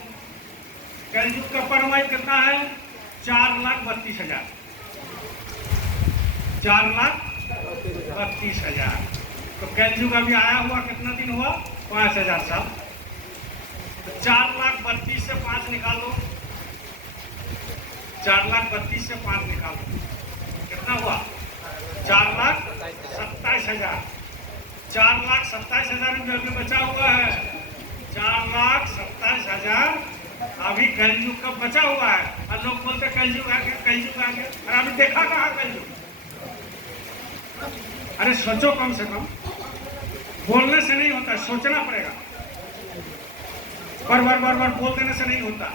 कलयुग का परमायु कितना है, 4,32,000। 4,32,000। तो कलयुग अभी आया हुआ कितना दिन हुआ, 5,000 साल। तो 4,32,000 से 5 निकाल लो, 4,32,000 से 5 निकाल लो, कितना हुआ, 4,27,000। 4,27,000 रुपये अभी बचा हुआ है, 4,27,000 अभी कलयुग का बचा हुआ है। और लोग बोलते कलयुग आ गया, कलयुग आ गया, और अभी देखा कहाँ कलयुग। अरे सोचो, कम से कम बोलने से नहीं होता, सोचना पड़ेगा। बार बोल देने से नहीं होता।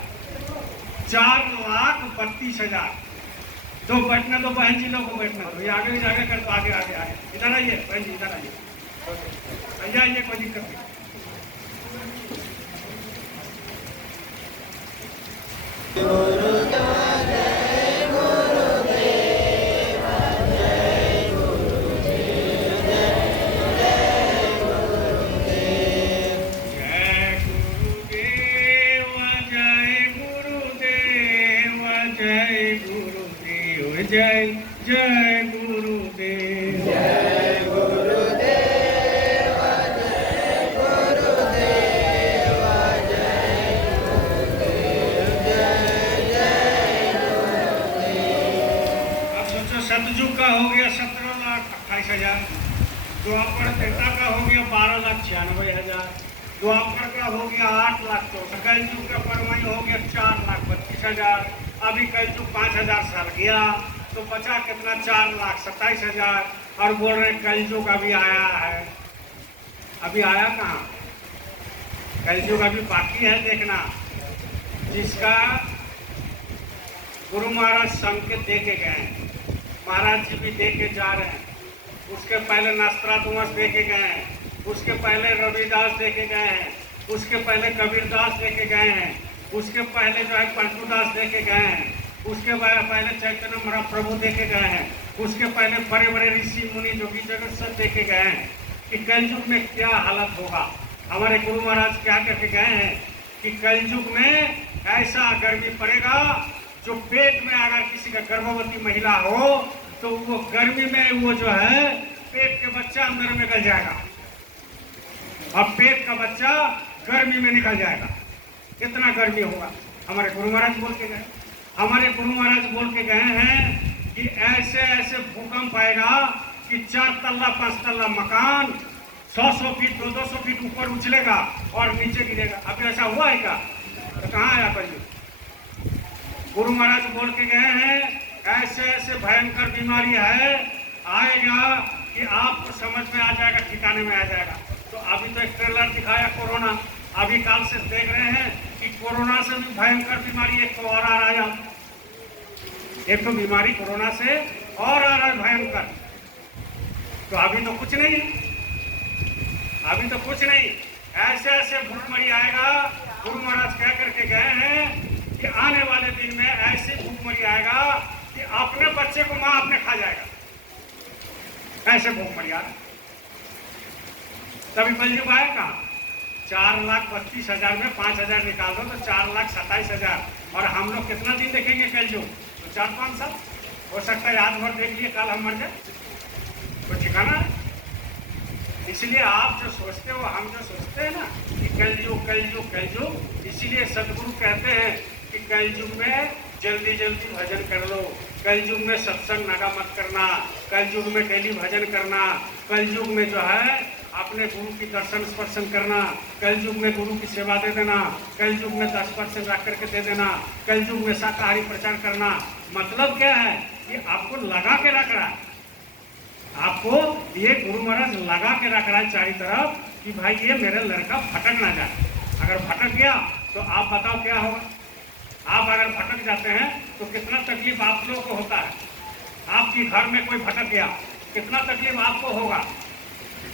4,32,000। दो बैठने दो बहन जी लोग को बैठने दो, ये आगे जाके कर, आगे आगे आगे, इधर आइए बहन जी, इधर आइए, आइए, कोई दिक्कत नहीं। जय जय गुरुदेव, जय गुरुदेव, जय गुरुदेव, जय गुरुदेव, जय गुरुदेव। अब सोचो, सतयुग का हो गया 17,28,000, द्वापर त्रेता का हो गया 12,96,000, द्वापर का हो गया 8,64,000, कलयुग का परमायु हो गया 4,32,000। अभी कलयुग 5,000 साल गया तो बचा कितना, 4,27,000। और बोल रहे कलयुग अभी आया है, अभी आया कहाँ, कलयुग अभी बाकी है देखना। जिसका गुरु महाराज संकेत दे के गए हैं, महाराज जी भी दे के जा रहे हैं। उसके पहले नास्त्रातुमस दे के गए हैं, उसके पहले रविदास दे के गए हैं, उसके पहले कबीरदास दे के गए हैं, उसके पहले जो है पंटुदास दे के गए हैं, उसके पहले चैतन्य महाप्रभु दे के गए हैं, उसके पहले बड़े बड़े ऋषि मुनि जोगी जगत सब दे के गए हैं कि कलयुग में क्या हालत होगा। हमारे गुरु महाराज क्या करके गए हैं कि कलयुग में ऐसा गर्मी पड़ेगा, जो पेट में अगर किसी का गर्भवती महिला हो तो वो गर्मी में वो जो है पेट के बच्चा अंदर में निकल जाएगा, और पेट का बच्चा गर्मी में निकल जाएगा। कितना गर्मी होगा, हमारे गुरु महाराज बोल के गए। हमारे गुरु महाराज बोल के गए हैं कि ऐसे ऐसे भूकंप आएगा कि 4 तल्ला 5 तल्ला मकान 100 फीट 200 फीट ऊपर उछलेगा और नीचे गिरेगा। अब ऐसा हुआ है क्या, तो कहाँ आया कलयुग। गुरु महाराज बोल के गए हैं ऐसे ऐसे भयंकर बीमारी है, आएगा कि आपको समझ में आ जाएगा, ठिकाने में आ जाएगा। तो अभी तो एक ट्रेलर दिखाया कोरोना, अभी काल से देख रहे हैं कि कोरोना से भी भयंकर बीमारी एक तो और आ रहा है, एक तो बीमारी कोरोना से और आ रहा है भयंकर। तो अभी तो कुछ नहीं है, अभी तो कुछ नहीं, ऐसे ऐसे भूखमरी आएगा। गुरु महाराज कह करके गए हैं कि आने वाले दिन में ऐसी भूखमरी आएगा कि अपने बच्चे को मां अपने खा जाएगा। ऐसे भूखमरी आ तभी कलयुग आएगा। 4,32,000 में 5,000 निकाल दो तो 4,27,000। और हम लोग कितना दिन देखेंगे कलयुग? तो 4-5 साल हो सकता है। आज भर देख लिए, कल हम मर जाए, तो ठिकाना है। इसलिए आप जो सोचते हो, हम जो सोचते हैं ना कि कलयुग कलयुग कलयुग, इसीलिए सदगुरु कहते हैं कि कलयुग में जल्दी जल्दी भजन कर लो, कलयुग में सत्संग नागा मत करना, कलयुग में डेली भजन करना, कलयुग में जो है अपने गुरु की दर्शन स्पर्शन करना, कलयुग में गुरु की सेवा दे देना, कलयुग में 10% रख करके दे देना, कलयुग में शाकाहारी प्रचार करना। मतलब क्या है कि आपको लगा के रख रहा है, आपको ये गुरु महाराज लगा के रख रहा है चारों तरफ कि भाई ये मेरा लड़का भटक ना जाए। अगर भटक गया तो आप बताओ क्या होगा? आप अगर भटक जाते हैं तो कितना तकलीफ आप लोगों को होता है। आपकी घर में कोई भटक गया, कितना तकलीफ आपको होगा।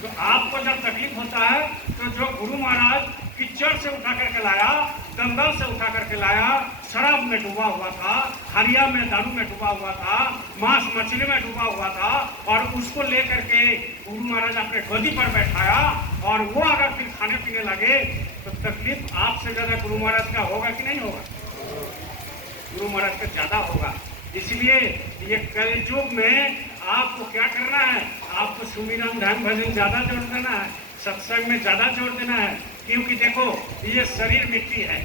तो आपको जब तकलीफ होता है तो जो गुरु महाराज कीचड़ से उठा करके लाया, दंगल से उठा करके लाया, शराब में डूबा हुआ था, हरिया में दारू में डूबा हुआ था, मांस मछली में डूबा हुआ था, और उसको लेकर के गुरु महाराज अपने गद्दी पर बैठाया, और वो अगर फिर खाने पीने लगे तो तकलीफ आपसे ज्यादा गुरु महाराज का होगा कि नहीं होगा? गुरु महाराज का ज्यादा होगा। इसलिए ये कलयुग में आपको क्या करना है? आपको सुमिरन ध्यान भजन ज्यादा जोर देना है, सत्संग में ज्यादा जोर देना है। क्योंकि देखो ये शरीर मिट्टी है,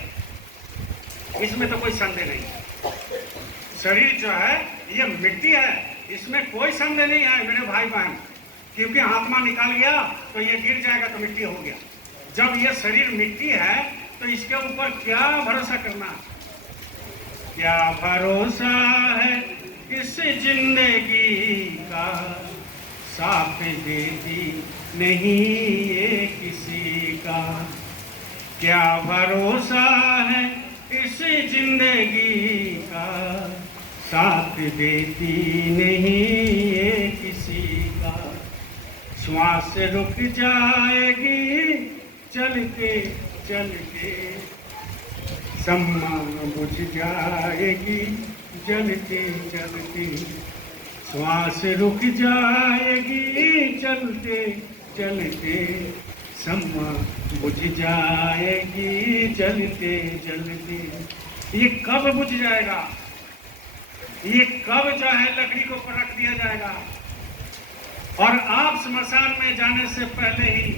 इसमें तो कोई संदेह नहीं। शरीर जो है ये मिट्टी है, इसमें कोई संदेह नहीं है मेरे भाई बहन। क्योंकि आत्मा निकाल गया तो ये गिर जाएगा तो मिट्टी हो गया। जब ये शरीर मिट्टी है तो इसके ऊपर क्या भरोसा करना? क्या भरोसा है इस जिंदगी का, साथ देती नहीं ये किसी का। क्या भरोसा है इस जिंदगी का, साथ देती नहीं ये किसी का। श्वास रुक जाएगी चलते चलते, सम्मा बुझ जाएगी जलते चलते। श्वास रुक जाएगी चलते चलते, सम्मा बुझ जाएगी जलते जलते। ये कब बुझ जाएगा? ये कब जो है लकड़ी को पर रख दिया जाएगा? और आप श्मशान में जाने से पहले ही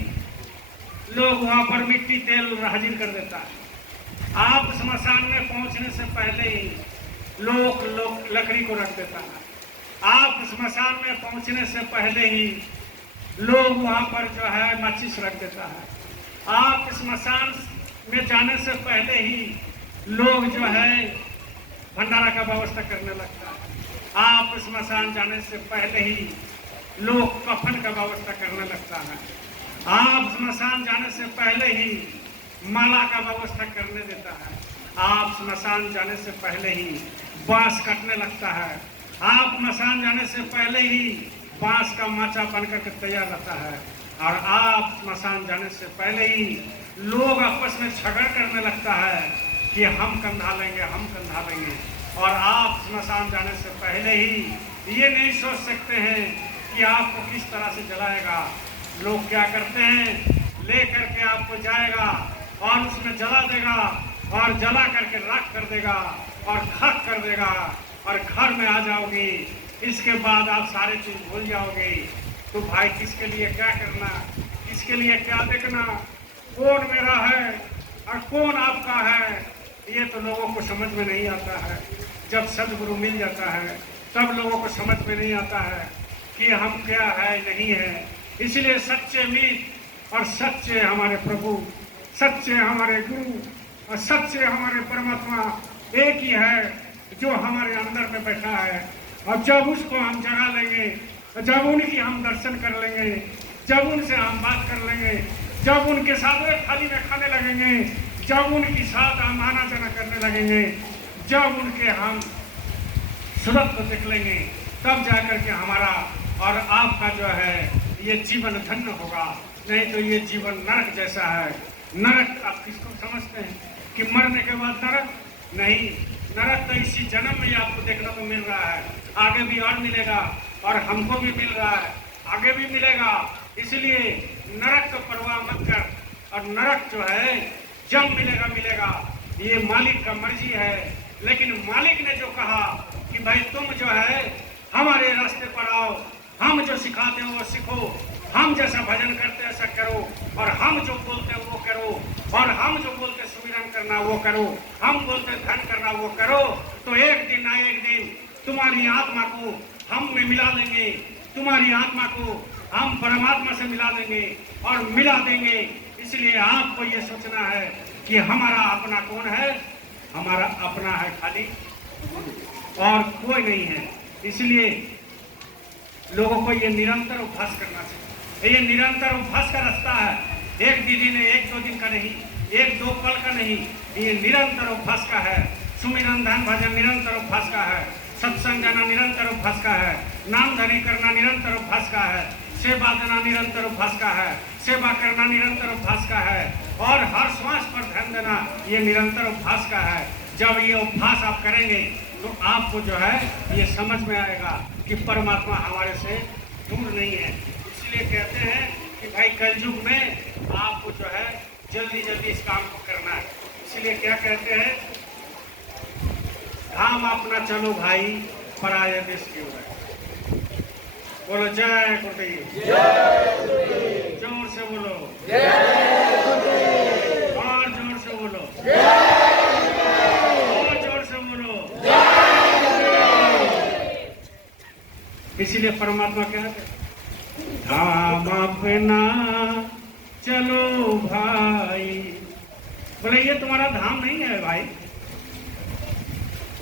लोग वहां पर मिट्टी तेल हाजिर कर देता है। आप श्मशान में पहुंचने से पहले ही लोग लकड़ी को रख देता है। आप श्मशान में पहुंचने से पहले ही लोग वहां पर जो है माचिस रख देता है। आप श्मशान में जाने से पहले ही लोग जो है भंडारा का व्यवस्था करने लगता है। आप श्मशान जाने से पहले ही लोग कफन का व्यवस्था करने लगता है। आप श्मशान जाने से पहले ही माला का व्यवस्था करने देता है। आप श्मशान जाने से पहले ही बांस काटने लगता है। आप श्मशान जाने से पहले ही बांस का माचा बनकर के तैयार रहता है। और आप श्मशान जाने से पहले ही लोग आपस में झगड़ करने लगता है कि हम कंधा लेंगे, हम कंधा लेंगे। और आप श्मशान जाने से पहले ही ये नहीं सोच सकते हैं कि आपको किस तरह से जलाएगा। लोग क्या करते हैं, ले करके आपको जाएगा और उसमें जला देगा, और जला करके राख कर देगा और खाक कर देगा, और घर में आ जाओगी। इसके बाद आप सारे चीज भूल जाओगे। तो भाई किसके लिए क्या करना, किसके लिए क्या देखना, कौन मेरा है और कौन आपका है, ये तो लोगों को समझ में नहीं आता है। जब सदगुरु मिल जाता है तब लोगों को समझ में नहीं आता है कि हम क्या है नहीं है। इसलिए सच्चे मीत और सच्चे हमारे प्रभु, सच्चे हमारे गुरु और सच्चे हमारे परमात्मा एक ही है जो हमारे अंदर में बैठा है। और जब उसको हम जगा लेंगे, जब उनकी हम दर्शन कर लेंगे, जब उनसे हम बात कर लेंगे, जब उनके साथ एक थाली में खाने लगेंगे, जब उनके साथ हम आना जाना करने लगेंगे, जब उनके हम सूरत को देख लेंगे, तब जाकर के हमारा और आपका जो है ये जीवन धन्य होगा। नहीं तो ये जीवन नरक जैसा है। नरक आप किसको समझते हैं कि मरने के बाद नरक? नहीं, नरक तो इसी जन्म में ही आपको देखने को मिल रहा है, आगे भी और मिलेगा, और हमको भी मिल रहा है, आगे भी मिलेगा। इसलिए नरक का परवाह मत कर, और नरक जो है जब मिलेगा मिलेगा, ये मालिक का मर्जी है। लेकिन मालिक ने जो कहा कि भाई तुम जो है हमारे रास्ते पर आओ, हम जो सिखाते हैं वो सीखो, हम जैसा भजन करते हैं ऐसा करो, और हम जो बोलते हैं वो करो, और हम जो बोलते हैं सुमिरन करना वो करो, हम बोलते हैं धन करना वो करो, तो एक दिन ना एक दिन तुम्हारी आत्मा को हम में मिला देंगे, तुम्हारी आत्मा को हम परमात्मा से मिला देंगे और मिला देंगे। इसलिए आपको ये सोचना है कि हमारा अपना कौन है? हमारा अपना है खाली और कोई नहीं है। इसलिए लोगों को ये निरंतर अभ्यास करना चाहिए। ये निरंतर अभ्यास का रास्ता है, एक दिन एक दो दिन का नहीं, एक दो पल का नहीं, ये निरंतर अभ्यास का है। सुमिरन ध्यान भजन निरंतर अभ्यास का है, सत्संग जाना निरंतर अभ्यास का है, नाम धनी करना निरंतर अभ्यास का है, सेवा देना निरंतर अभ्यास का है, सेवा करना निरंतर अभ्यास का है, और हर श्वास पर ध्यान देना ये निरंतर अभ्यास का है। जब ये अभ्यास आप करेंगे तो आपको जो है ये समझ में आएगा कि परमात्मा हमारे से दूर नहीं है। इसलिए कहते हैं कि भाई कलयुग में आपको जो है जल्दी जल्दी इस काम को करना है। इसलिए क्या कहते हैं, धाम अपना चलो भाई पराये देश की ओर। बोलो जय गुरुदेव, जोर से बोलो, और जोर से बोलो, और जोर से बोलो। इसीलिए परमात्मा कहते हैं धाम अपना चलो भाई। बोले ये तुम्हारा धाम नहीं है भाई,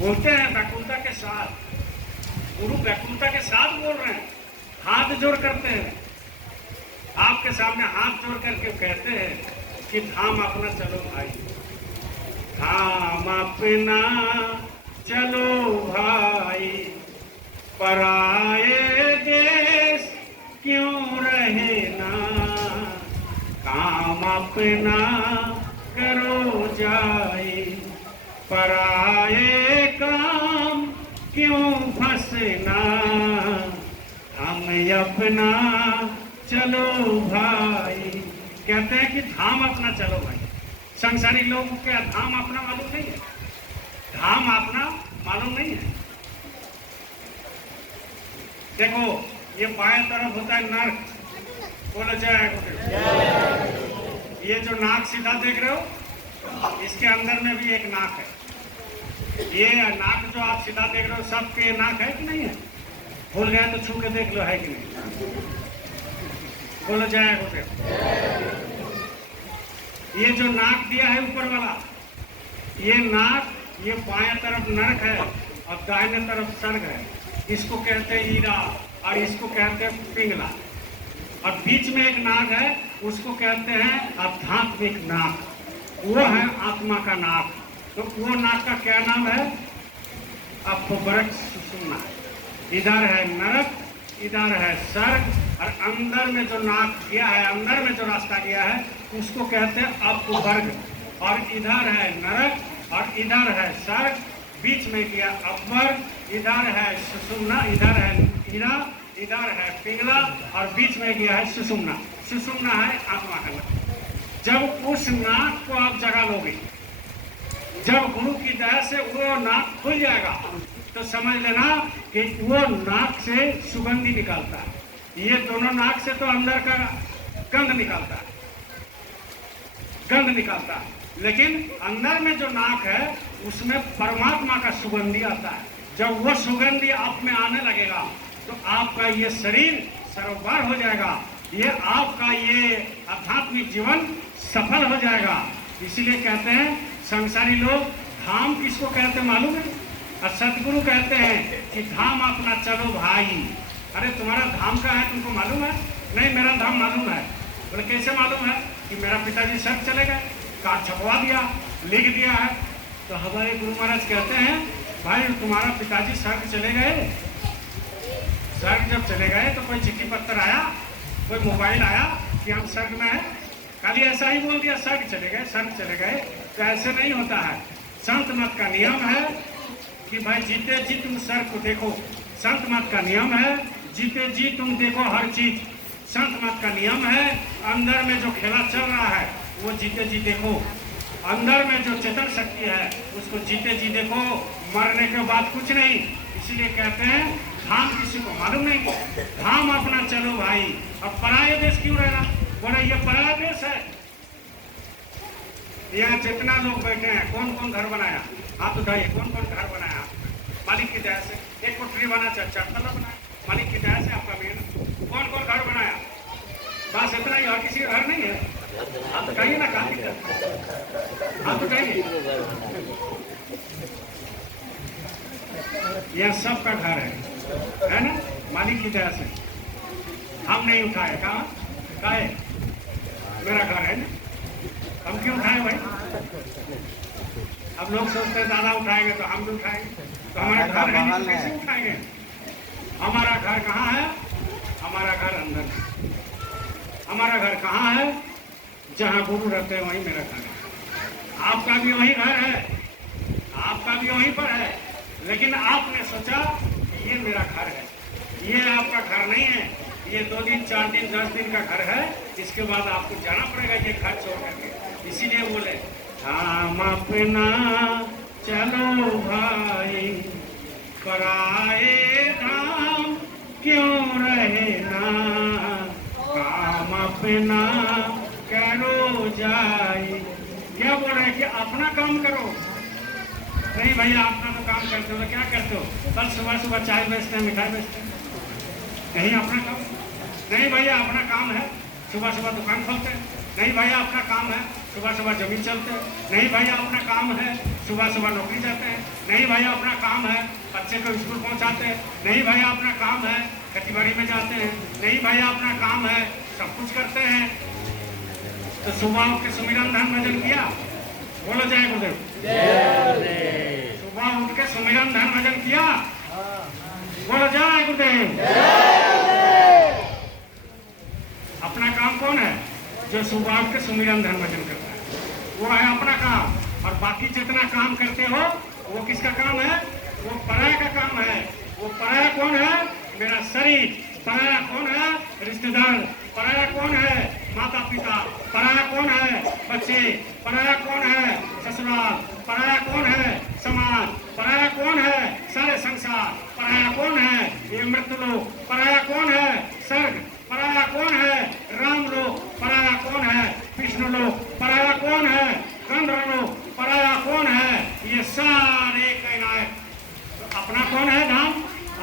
बोलते हैं व्याकुलता के साथ, गुरु व्याकुलता के साथ बोल रहे हैं, हाथ जोड़ करते हैं, आपके सामने हाथ जोड़ करके कहते हैं कि धाम अपना चलो भाई, धाम अपना चलो भाई, पराये देश क्यों रहे ना, काम अपना करो जाए, पराये काम क्यों फंसना, हम अपना चलो भाई। कहते हैं कि धाम अपना चलो भाई। संसारी लोगों को क्या धाम अपना मालूम नहीं है? धाम अपना मालूम नहीं है। देखो ये बाएं तरफ होता है नर्क, बोलो जय गुरुदेव। ये जो नाक सीधा देख रहे हो, इसके अंदर में भी एक नाक है। ये नाक जो आप सीधा देख रहे हो सबके नाक है कि नहीं है? भूल गए तो छू के देख लो, है कि नहीं? बोलो जय गुरुदेव। ये जो नाक दिया है ऊपर वाला, ये नाक, ये बाएं तरफ नरक है और दाहिने तरफ स्वर्ग है। इसको कहते हैं हीरा और इसको कहते हैं पिंगला, और बीच में एक नाक है, उसको कहते हैं आध्यात्मिक नाक, वो है आत्मा का नाक। तो वो नाक का क्या नाम है? अपवर्ग सुषुम्ना। इधर है नरक, इधर है स्वर्ग, और अंदर में जो नाक गया है, अंदर में जो रास्ता गया है, उसको कहते हैं अपवर्ग। और इधर है नरक और इधर है स्वर्ग, बीच में गया अपवर्ग, इधर है सुषुम्ना, इधर है हीरा, इधर है पिंगला, और बीच में गया है सुषुम्ना। सुषुम्ना है आत्मा का नाक। जब उस नाक को आप जगा लोगे, जब गुरु की दया से वो नाक खुल जाएगा, तो समझ लेना कि वो नाक से सुगंधी निकालता है। ये दोनों नाक से तो अंदर का गंध निकालता है, गंध निकालता है, लेकिन अंदर में जो नाक है उसमें परमात्मा का सुगंधी आता है। जब वो सुगंधी आप में आने लगेगा तो आपका ये शरीर सरोवर हो जाएगा, ये आपका ये आध्यात्मिक जीवन सफल हो जाएगा। इसीलिए कहते हैं संसारी लोग धाम किसको कहते हैं मालूम है? और सतगुरु कहते हैं कि धाम अपना चलो भाई। अरे तुम्हारा धाम का है, तुमको मालूम है? नहीं मेरा धाम मालूम है। बोले कैसे मालूम है? कि मेरा पिताजी स्वर्ग चले गए, कार्ड छपवा दिया, लिख दिया है। तो हमारे गुरु महाराज कहते हैं भाई तुम्हारा पिताजी स्वर्ग चले गए, स्वर्ग जब चले गए तो कोई चिट्ठी पत्र आया, कोई मोबाइल आया, कि हम स्वर्ग में हैं। खाली ऐसा ही बोल दिया स्वर्ग चले गए, स्वर्ग चले गए, तो ऐसे नहीं होता है। संत मत का नियम है कि भाई जीते जी तुम स्वर्ग को देखो। संत मत का नियम है जीते जी तुम देखो हर चीज। संत मत का नियम है अंदर में जो खेला चल रहा है वो जीते जी देखो। अंदर में जो चेतन शक्ति है उसको जीते जी देखो, मरने के बाद कुछ नहीं। इसलिए कहते हैं धाम किसी को मालूम नहीं, धाम अपना चलो भाई। अब पराये देश क्यों रहना? बोले ये पराया देश है। यहाँ जितना लोग बैठे हैं कौन कौन घर बनाया? हाथ उठाइए, कौन कौन घर बनाया? मालिक की दया से। एक कोठरी बना, 4 तला बनाया, मालिक की दया से आपका मेहनत। कौन कौन घर बनाया? बस इतना ही, और किसी का घर नहीं है। हाथ उठाइए ना, कहाँ दिक्कत? हाथ उठाइए। यह सबका घर है ना, मालिक की दया से। हम नहीं उठाए, कहाँ है? मेरा घर है ना, हम क्यों उठाए भाई? अब लोग सोचते हैं दादा उठाएंगे तो हम भी उठाएंगे, तो हमारा घर है नहीं तो कैसे उठाएंगे? हमारा घर कहाँ है? हमारा घर अंदर है। हमारा घर कहाँ है? जहाँ गुरु रहते हैं वहीं मेरा घर है। आपका भी वही घर है, आपका भी वहीं पर है, लेकिन आपने सोचा कि ये मेरा घर है। ये आपका घर नहीं है, ये 2 दिन 4 दिन 10 दिन का घर है। इसके बाद आपको जाना पड़ेगा ये घर छोड़ करके। इसीलिए बोले हम अपना चलो भाई, पराए धाम क्यों रहना, काम अपना करो जाए। क्या बोल रहे हैं कि अपना काम करो? नहीं भैया, अपना तो काम करते हो, तो क्या करते हो? कल सुबह सुबह चाय बेचते हैं, मिठाई बेचते हैं, कहीं अपना काम? नहीं भैया, अपना काम है सुबह सुबह दुकान खोलते हैं। नहीं भैया, अपना काम है सुबह सुबह जमीन चलते हैं। नहीं भैया, अपना काम है सुबह सुबह नौकरी जाते हैं। नहीं भैया, अपना काम है बच्चे को स्कूल पहुंचाते हैं। नहीं भैया, अपना काम है खेती में जाते हैं। नहीं भैया, अपना काम है सब कुछ करते हैं। तो सुबह उठ के सुमिरन ध्यान भजन किया, बोलो जय गुरुदेव। सुबह उठ के सुमिरन ध्यान भजन किया, बोलो जय गुरुदेव। अपना काम कौन है? जो सुबह उठ के सुमिरन ध्यान भजन करता है, वो है अपना काम। और बाकी जितना काम करते हो वो किसका काम है? वो पराया का काम है। वो पराया कौन है? मेरा शरीर। पराया कौन है? रिश्तेदार। पराया कौन है? माता पिता। पराया कौन है? बच्चे। पराया कौन है? ससुराल। पराया कौन है? समाज। पराया कौन है? सारे संसार। पराया कौन है? ये मृत्युलोक। पराया कौन है? स्वर्ग। पराया कौन है? राम लोक। पराया कौन है? विष्णु लोक। पराया कौन है? गंधर्व लोक। पराया कौन है? ये सारे कायनात। तो अपना कौन है धाम?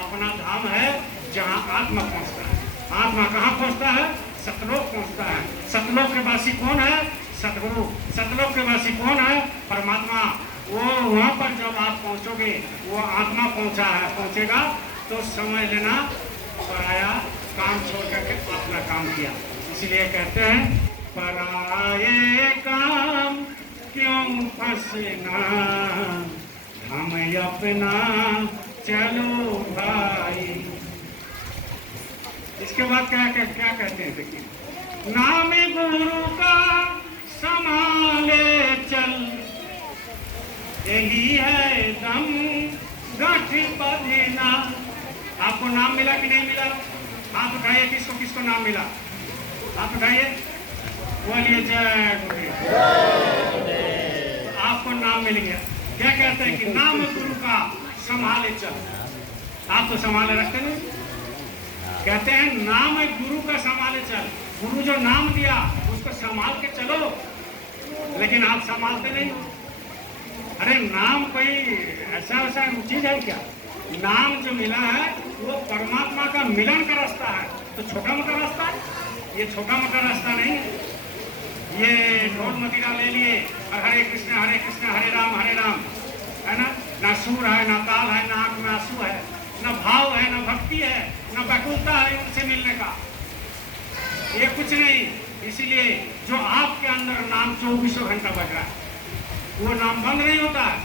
अपना धाम है जहाँ आत्मा पहुँचता है। आत्मा कहाँ पहुँचता है? सतलोक पहुँचता है। सतलोक के वासी कौन है? सतगुरु। सतलोक के वासी कौन है? परमात्मा। वो वहाँ पर जब आप पहुँचोगे, वो आत्मा पहुँचा है, पहुँचेगा तो समझ लेना पराया काम छोड़ करके अपना काम किया। इसलिए कहते हैं पराये काम क्यों फंसना, हम अपना चलो भाई। इसके बाद क्या कहते हैं? देखिए, नाम गुरु का संभाले चल, यही है दम गांठ बंधना। आपको नाम मिला कि नहीं मिला? हाथ उठाइए, किसको किसको नाम मिला? हाथ उठाइए, बोलिए जय गुरुदेव। आपको नाम मिल गया। क्या कहते हैं कि नाम गुरु का संभाले चल। आप तो संभाले रखते नहीं। कहते हैं नाम गुरु का संभाले चल। गुरु जो नाम दिया उसको संभाल के चलो, लेकिन आप संभालते नहीं। अरे नाम कोई ऐसा चीज है क्या? नाम जो मिला है वो परमात्मा का मिलन का रास्ता है। तो छोटा मोटा रास्ता है? ये छोटा मोटा रास्ता नहीं है। ये ढोल मदिरा ले लिए और हरे कृष्ण हरे राम है ना? ना सुर है, ना ताल है, ना आंख में आंसू है, ना भाव है, ना भक्ति है, ना व्याकुलता है उनसे मिलने का। ये कुछ नहीं। इसीलिए जो आपके अंदर नाम 24 घंटा बज रहा है, वो नाम बंद नहीं होता है।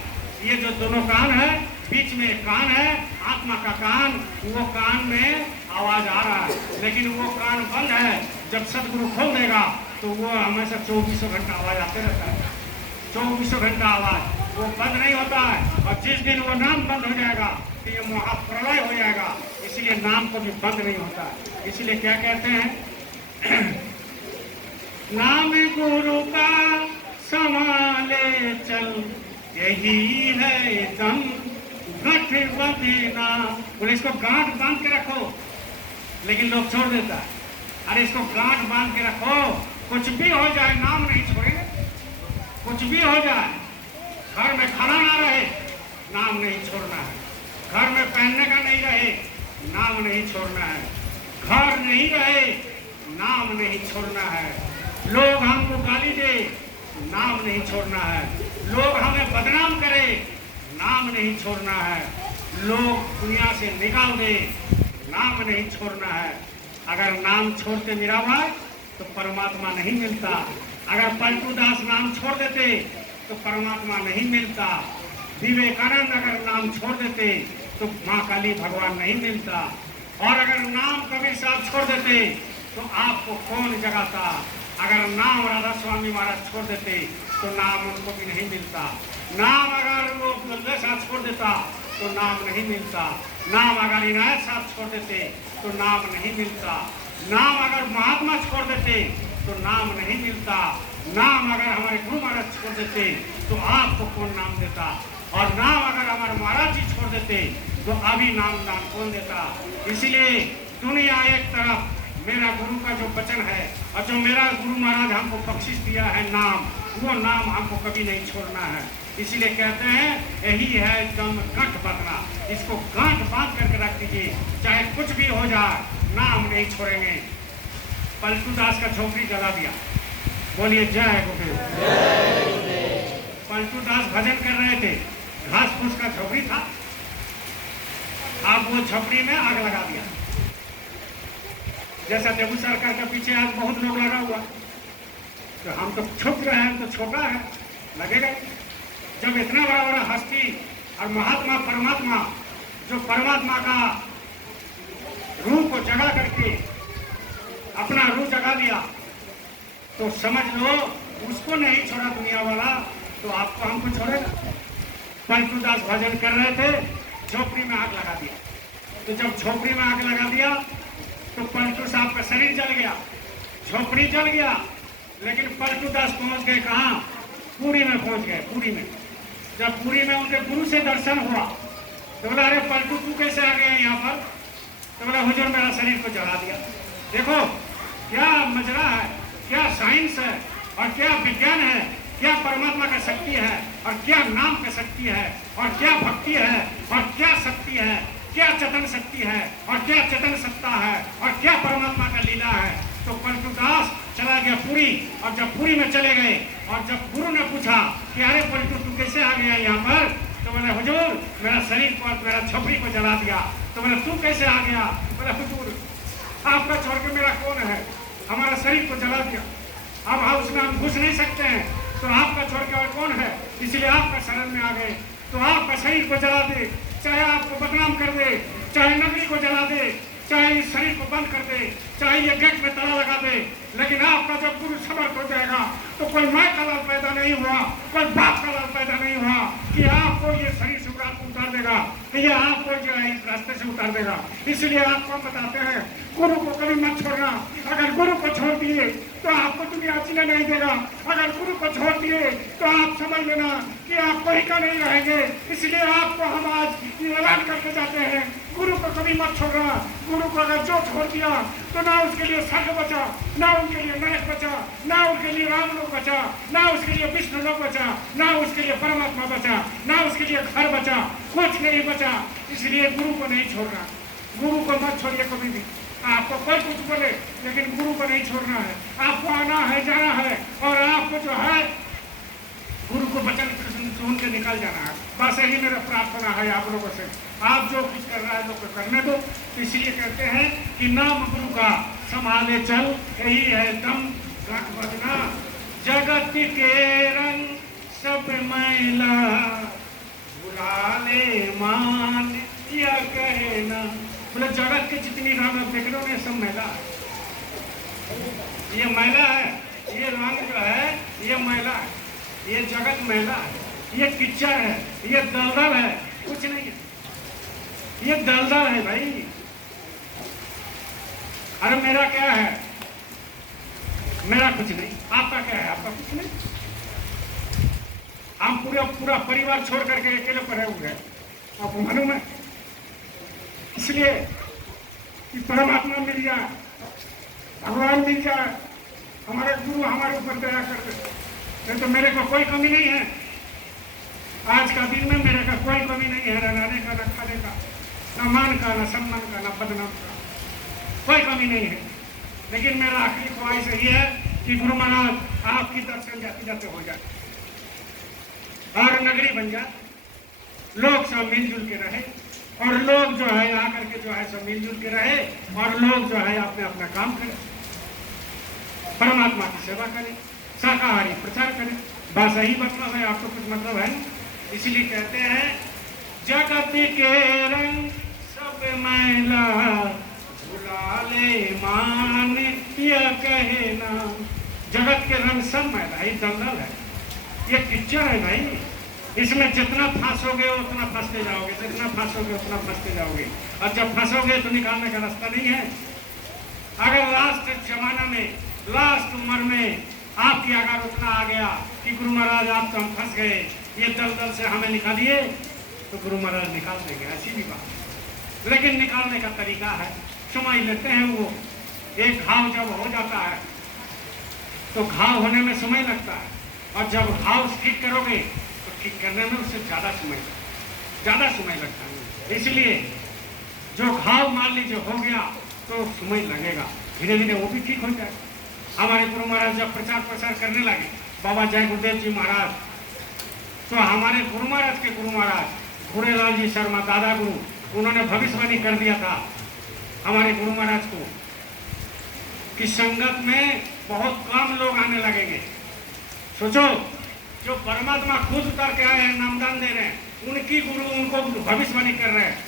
ये जो दोनों कान है, बीच में एक कान है आत्मा का कान, वो कान में आवाज आ रहा है, लेकिन वो कान बंद है। जब सदगुरु खोल देगा तो वो हमेशा 24 घंटा आवाज आते रहता है, 24 घंटा आवाज, वो बंद नहीं होता है। और जिस दिन वो नाम बंद हो जाएगा तो ये महाप्रलय हो जाएगा। इसलिए नाम को भी बंद नहीं होता है। इसलिए क्या कहते हैं, नाम गुरु का संभाले चल, यही है दम गठ बंधना। बोले इसको गांठ बांध के रखो, लेकिन लोग छोड़ देता है। अरे इसको गांठ बांध के रखो, कुछ भी हो जाए नाम नहीं छोड़ेंगे। कुछ भी हो जाए, घर में खाना ना रहे, नाम नहीं छोड़ना है। घर में पहनने का नहीं रहे, नाम नहीं छोड़ना है। घर नहीं रहे, नाम नहीं छोड़ना है। लोग हमको गाली दे, नाम नहीं छोड़ना है। लोग हमें बदनाम करे, नाम नहीं छोड़ना है। लोग दुनिया से निकाल दे, नाम नहीं छोड़ना है। अगर नाम छोड़ते मेरा भाई तो परमात्मा नहीं मिलता। अगर पलटू दास नाम छोड़ देते तो परमात्मा नहीं मिलता। विवेकानंद अगर नाम छोड़ देते तो माँ काली भगवान नहीं मिलता। और अगर नाम कबीर साहब छोड़ देते तो आपको कौन जगाता। अगर नाम राधा स्वामी महाराज छोड़ देते तो नाम उनको भी नहीं मिलता। नाम अगर वो लल्ले साहब छोड़ देता तो नाम नहीं मिलता। नाम अगर इनायत साहब छोड़ देते तो नाम नहीं मिलता। नाम अगर महात्मा छोड़ देते तो नाम नहीं मिलता। नाम अगर हमारे गुरु महाराज छोड़ देते तो आपको कौन नाम देता। और नाम अगर हमारे महाराज जी छोड़ देते तो अभी नाम कौन देता। इसलिए दुनिया एक तरफ, मेरा गुरु का जो वचन है और जो मेरा गुरु महाराज हमको बख्शिश दिया है नाम, वो नाम हमको कभी नहीं छोड़ना है। इसीलिए कहते हैं यही है दम गांठ बांधना। इसको गांठ बांध करके रख दीजिए, चाहे कुछ भी हो जाए, नाम नहीं छोड़ेंगे। पलटू दास का झोपड़ी जला दिया, बोलिए जय गुरुदेव। पलटू दास भजन कर रहे थे, घास फूस का झोपड़ी था, अब वो झोपड़ी में आग लगा दिया। जैसा देवू सरकार के पीछे आज बहुत लोग लगा हुआ, तो हम तो छुप रहे हैं, तो छोटा है, लगेगा। जब इतना बड़ा बड़ा हस्ती और महात्मा परमात्मा, जो परमात्मा का रूह को जगा करके अपना रूह जगा दिया, तो समझ लो उसको नहीं छोड़ा दुनिया वाला, तो आपको हमको छोड़ेगा। पलटू दास भजन कर रहे थे, झोपड़ी में आग लगा दिया। तो जब झोपड़ी में आग लगा दिया तो पलटू साहब का शरीर जल गया, झोपड़ी जल गया। लेकिन पलटू दास पहुंच गए कहाँ? पुरी में पहुंच गए। पुरी में जब पुरी में उनके गुरु से दर्शन हुआ तो बोला, अरे पलटू तू कैसे आ गए यहाँ पर? तो बोला, हुजूर मेरा शरीर को जला दिया। देखो क्या मजरा है, क्या साइंस है और क्या विज्ञान है, क्या परमात्मा का शक्ति है और क्या नाम का शक्ति है और क्या भक्ति है और क्या शक्ति है, क्या चेतन शक्ति है और क्या चेतन सत्ता है और क्या परमात्मा का लीला है। तो पलटू दास चला गया पुरी, और जब पुरी में चले गए और जब गुरु ने पूछा कि अरे पलटू तू कैसे आ गया यहाँ पर? तो बोले, हुजूर मेरा शरीर को, मेरा झोपड़ी को जला दिया। तो बोले, तू कैसे आ गया? बोले, हुजूर आपका छोड़ के मेरा कौन है, हमारा शरीर को जला दिया, अब हाउस में हम घुस नहीं सकते हैं, तो आपका छोड़ के और कौन है, इसलिए आपका शरण में आ गए। तो आपका शरीर को जला दे, चाहे आपको बदनाम कर दे, चाहे नगरी को जला दे, चाहे इस शरीर को बंद कर दे, चाहे ये गेट में ताला लगा दे, लेकिन आपका जब गुरु समर्थ हो जाएगा तो कोई माँ का लाल पैदा नहीं हुआ, कोई बाप का लाल पैदा नहीं हुआ कि आपको ये शरीर से उतार देगा, कि ये आपको जो है इस रास्ते से उतार देगा। इसलिए आपको बताते हैं गुरु को कभी मत छोड़ना। अगर गुरु को छोड़ दिए तो आपको दुनिया चीने नहीं देगा। अगर गुरु को छोड़ दिए तो आप समझ लेना कि आप कोई का नहीं रहेंगे। इसलिए आपको हम आज ऐलान करके जाते हैं, गुरु को कभी मत छोड़ना। गुरु को अगर जो छोड़ दिया तो ना उसके लिए स्वर्ग बचा, ना उनके लिए नरक बचा, ना उनके लिए रामलोक बचा, ना उसके लिए विष्णु लोक बचा, ना उसके लिए परमात्मा बचा, ना उसके लिए घर बचा, कुछ नहीं बचा। इसलिए गुरु को नहीं छोड़ना। गुरु को मत छोड़िए कभी भी। आपको कोई कुछ बोले, लेकिन गुरु को नहीं छोड़ना है। आपको आना है, जाना है, और आपको जो है गुरु को वचन सुन के निकल जाना है। बस यही मेरा प्रार्थना है आप लोगों से। आप जो कुछ कर रहा है लोग करने दो। तो इसलिए कहते हैं कि नाम गुरु का संभाले चल, यही है दम गांठ बांधना। जगत के रंग सब मैला, बुला ले मान या कहना। बोले जगत के जितनी रंग आप देख रहे हो सब मैला, ये मैला है, ये रंग जो है ये मैला है, ये जगत मैला है, ये किच्चर है, ये दलदल है, कुछ नहीं है, ये दलदल है भाई। अरे मेरा क्या है? मेरा कुछ नहीं। आपका क्या है? आपका कुछ नहीं। हम पूरा परिवार छोड़ करके अकेले पड़े हुए हैं, आपको मालूम है। इसलिए कि परमात्मा मिल जाए, भगवान मिल जाए, हमारे गुरु हमारे ऊपर दया कर दे, नहीं तो मेरे को कोई कमी नहीं है। आज का दिन में मेरे का कोई कमी नहीं है, न रहने का, न खाने का, न मान का, न सम्मान का, न बदनाम का, कोई कमी नहीं है। लेकिन मेरा आखिरी ख्वाहिश यही है कि गुरु महाराज आपकी दर्शन जाते जाते हो जाए और नगरी बन जाए, लोग सब मिलजुल के रहे और लोग जो है आकर के जो है सब मिलजुल के रहे और लोग जो है अपने अपना काम करें, परमात्मा की सेवा करें, शाकाहारी प्रचार करें। बस यही मतलब है, आपको कुछ मतलब है। इसलिए कहते हैं जगत के रंग सब मैला भुला ले मान यह कहे ना। जगत के रंग सब मैला, ये दलदल है, ये किच्चर है भाई। इसमें जितना फंसोगे उतना फंसते जाओगे, जितना फंसोगे उतना फंसते जाओगे, और जब फंसोगे तो निकालने का रास्ता नहीं है। अगर लास्ट जमाना में, लास्ट उम्र में आपकी अगर उतना आ गया कि गुरु महाराज आप तो हम फंस गए, ये दलदल से हमें निकालिए, तो गुरु महाराज निकाल देंगे, ऐसी भी बात। लेकिन निकालने का तरीका है, समय लेते हैं वो। एक घाव जब हो जाता है तो घाव होने में समय लगता है, और जब घाव ठीक करोगे तो ठीक करने में उससे ज़्यादा समय लगता है। इसलिए जो घाव मान लीजिए हो गया तो समय लगेगा, धीरे धीरे वो भी ठीक हो जाए। हमारे गुरु महाराज जब प्रचार प्रसार करने लगे, बाबा जय गुरुदेव जी महाराज, तो हमारे गुरु महाराज के गुरु महाराज घुरेलाल जी शर्मा दादा गुरु, उन्होंने भविष्यवाणी कर दिया था हमारे गुरु महाराज को कि संगत में बहुत कम लोग आने लगेंगे। सोचो, जो परमात्मा खुद उतर के आए हैं, नामदान दे रहे हैं, उनकी गुरु उनको भविष्यवाणी कर रहे हैं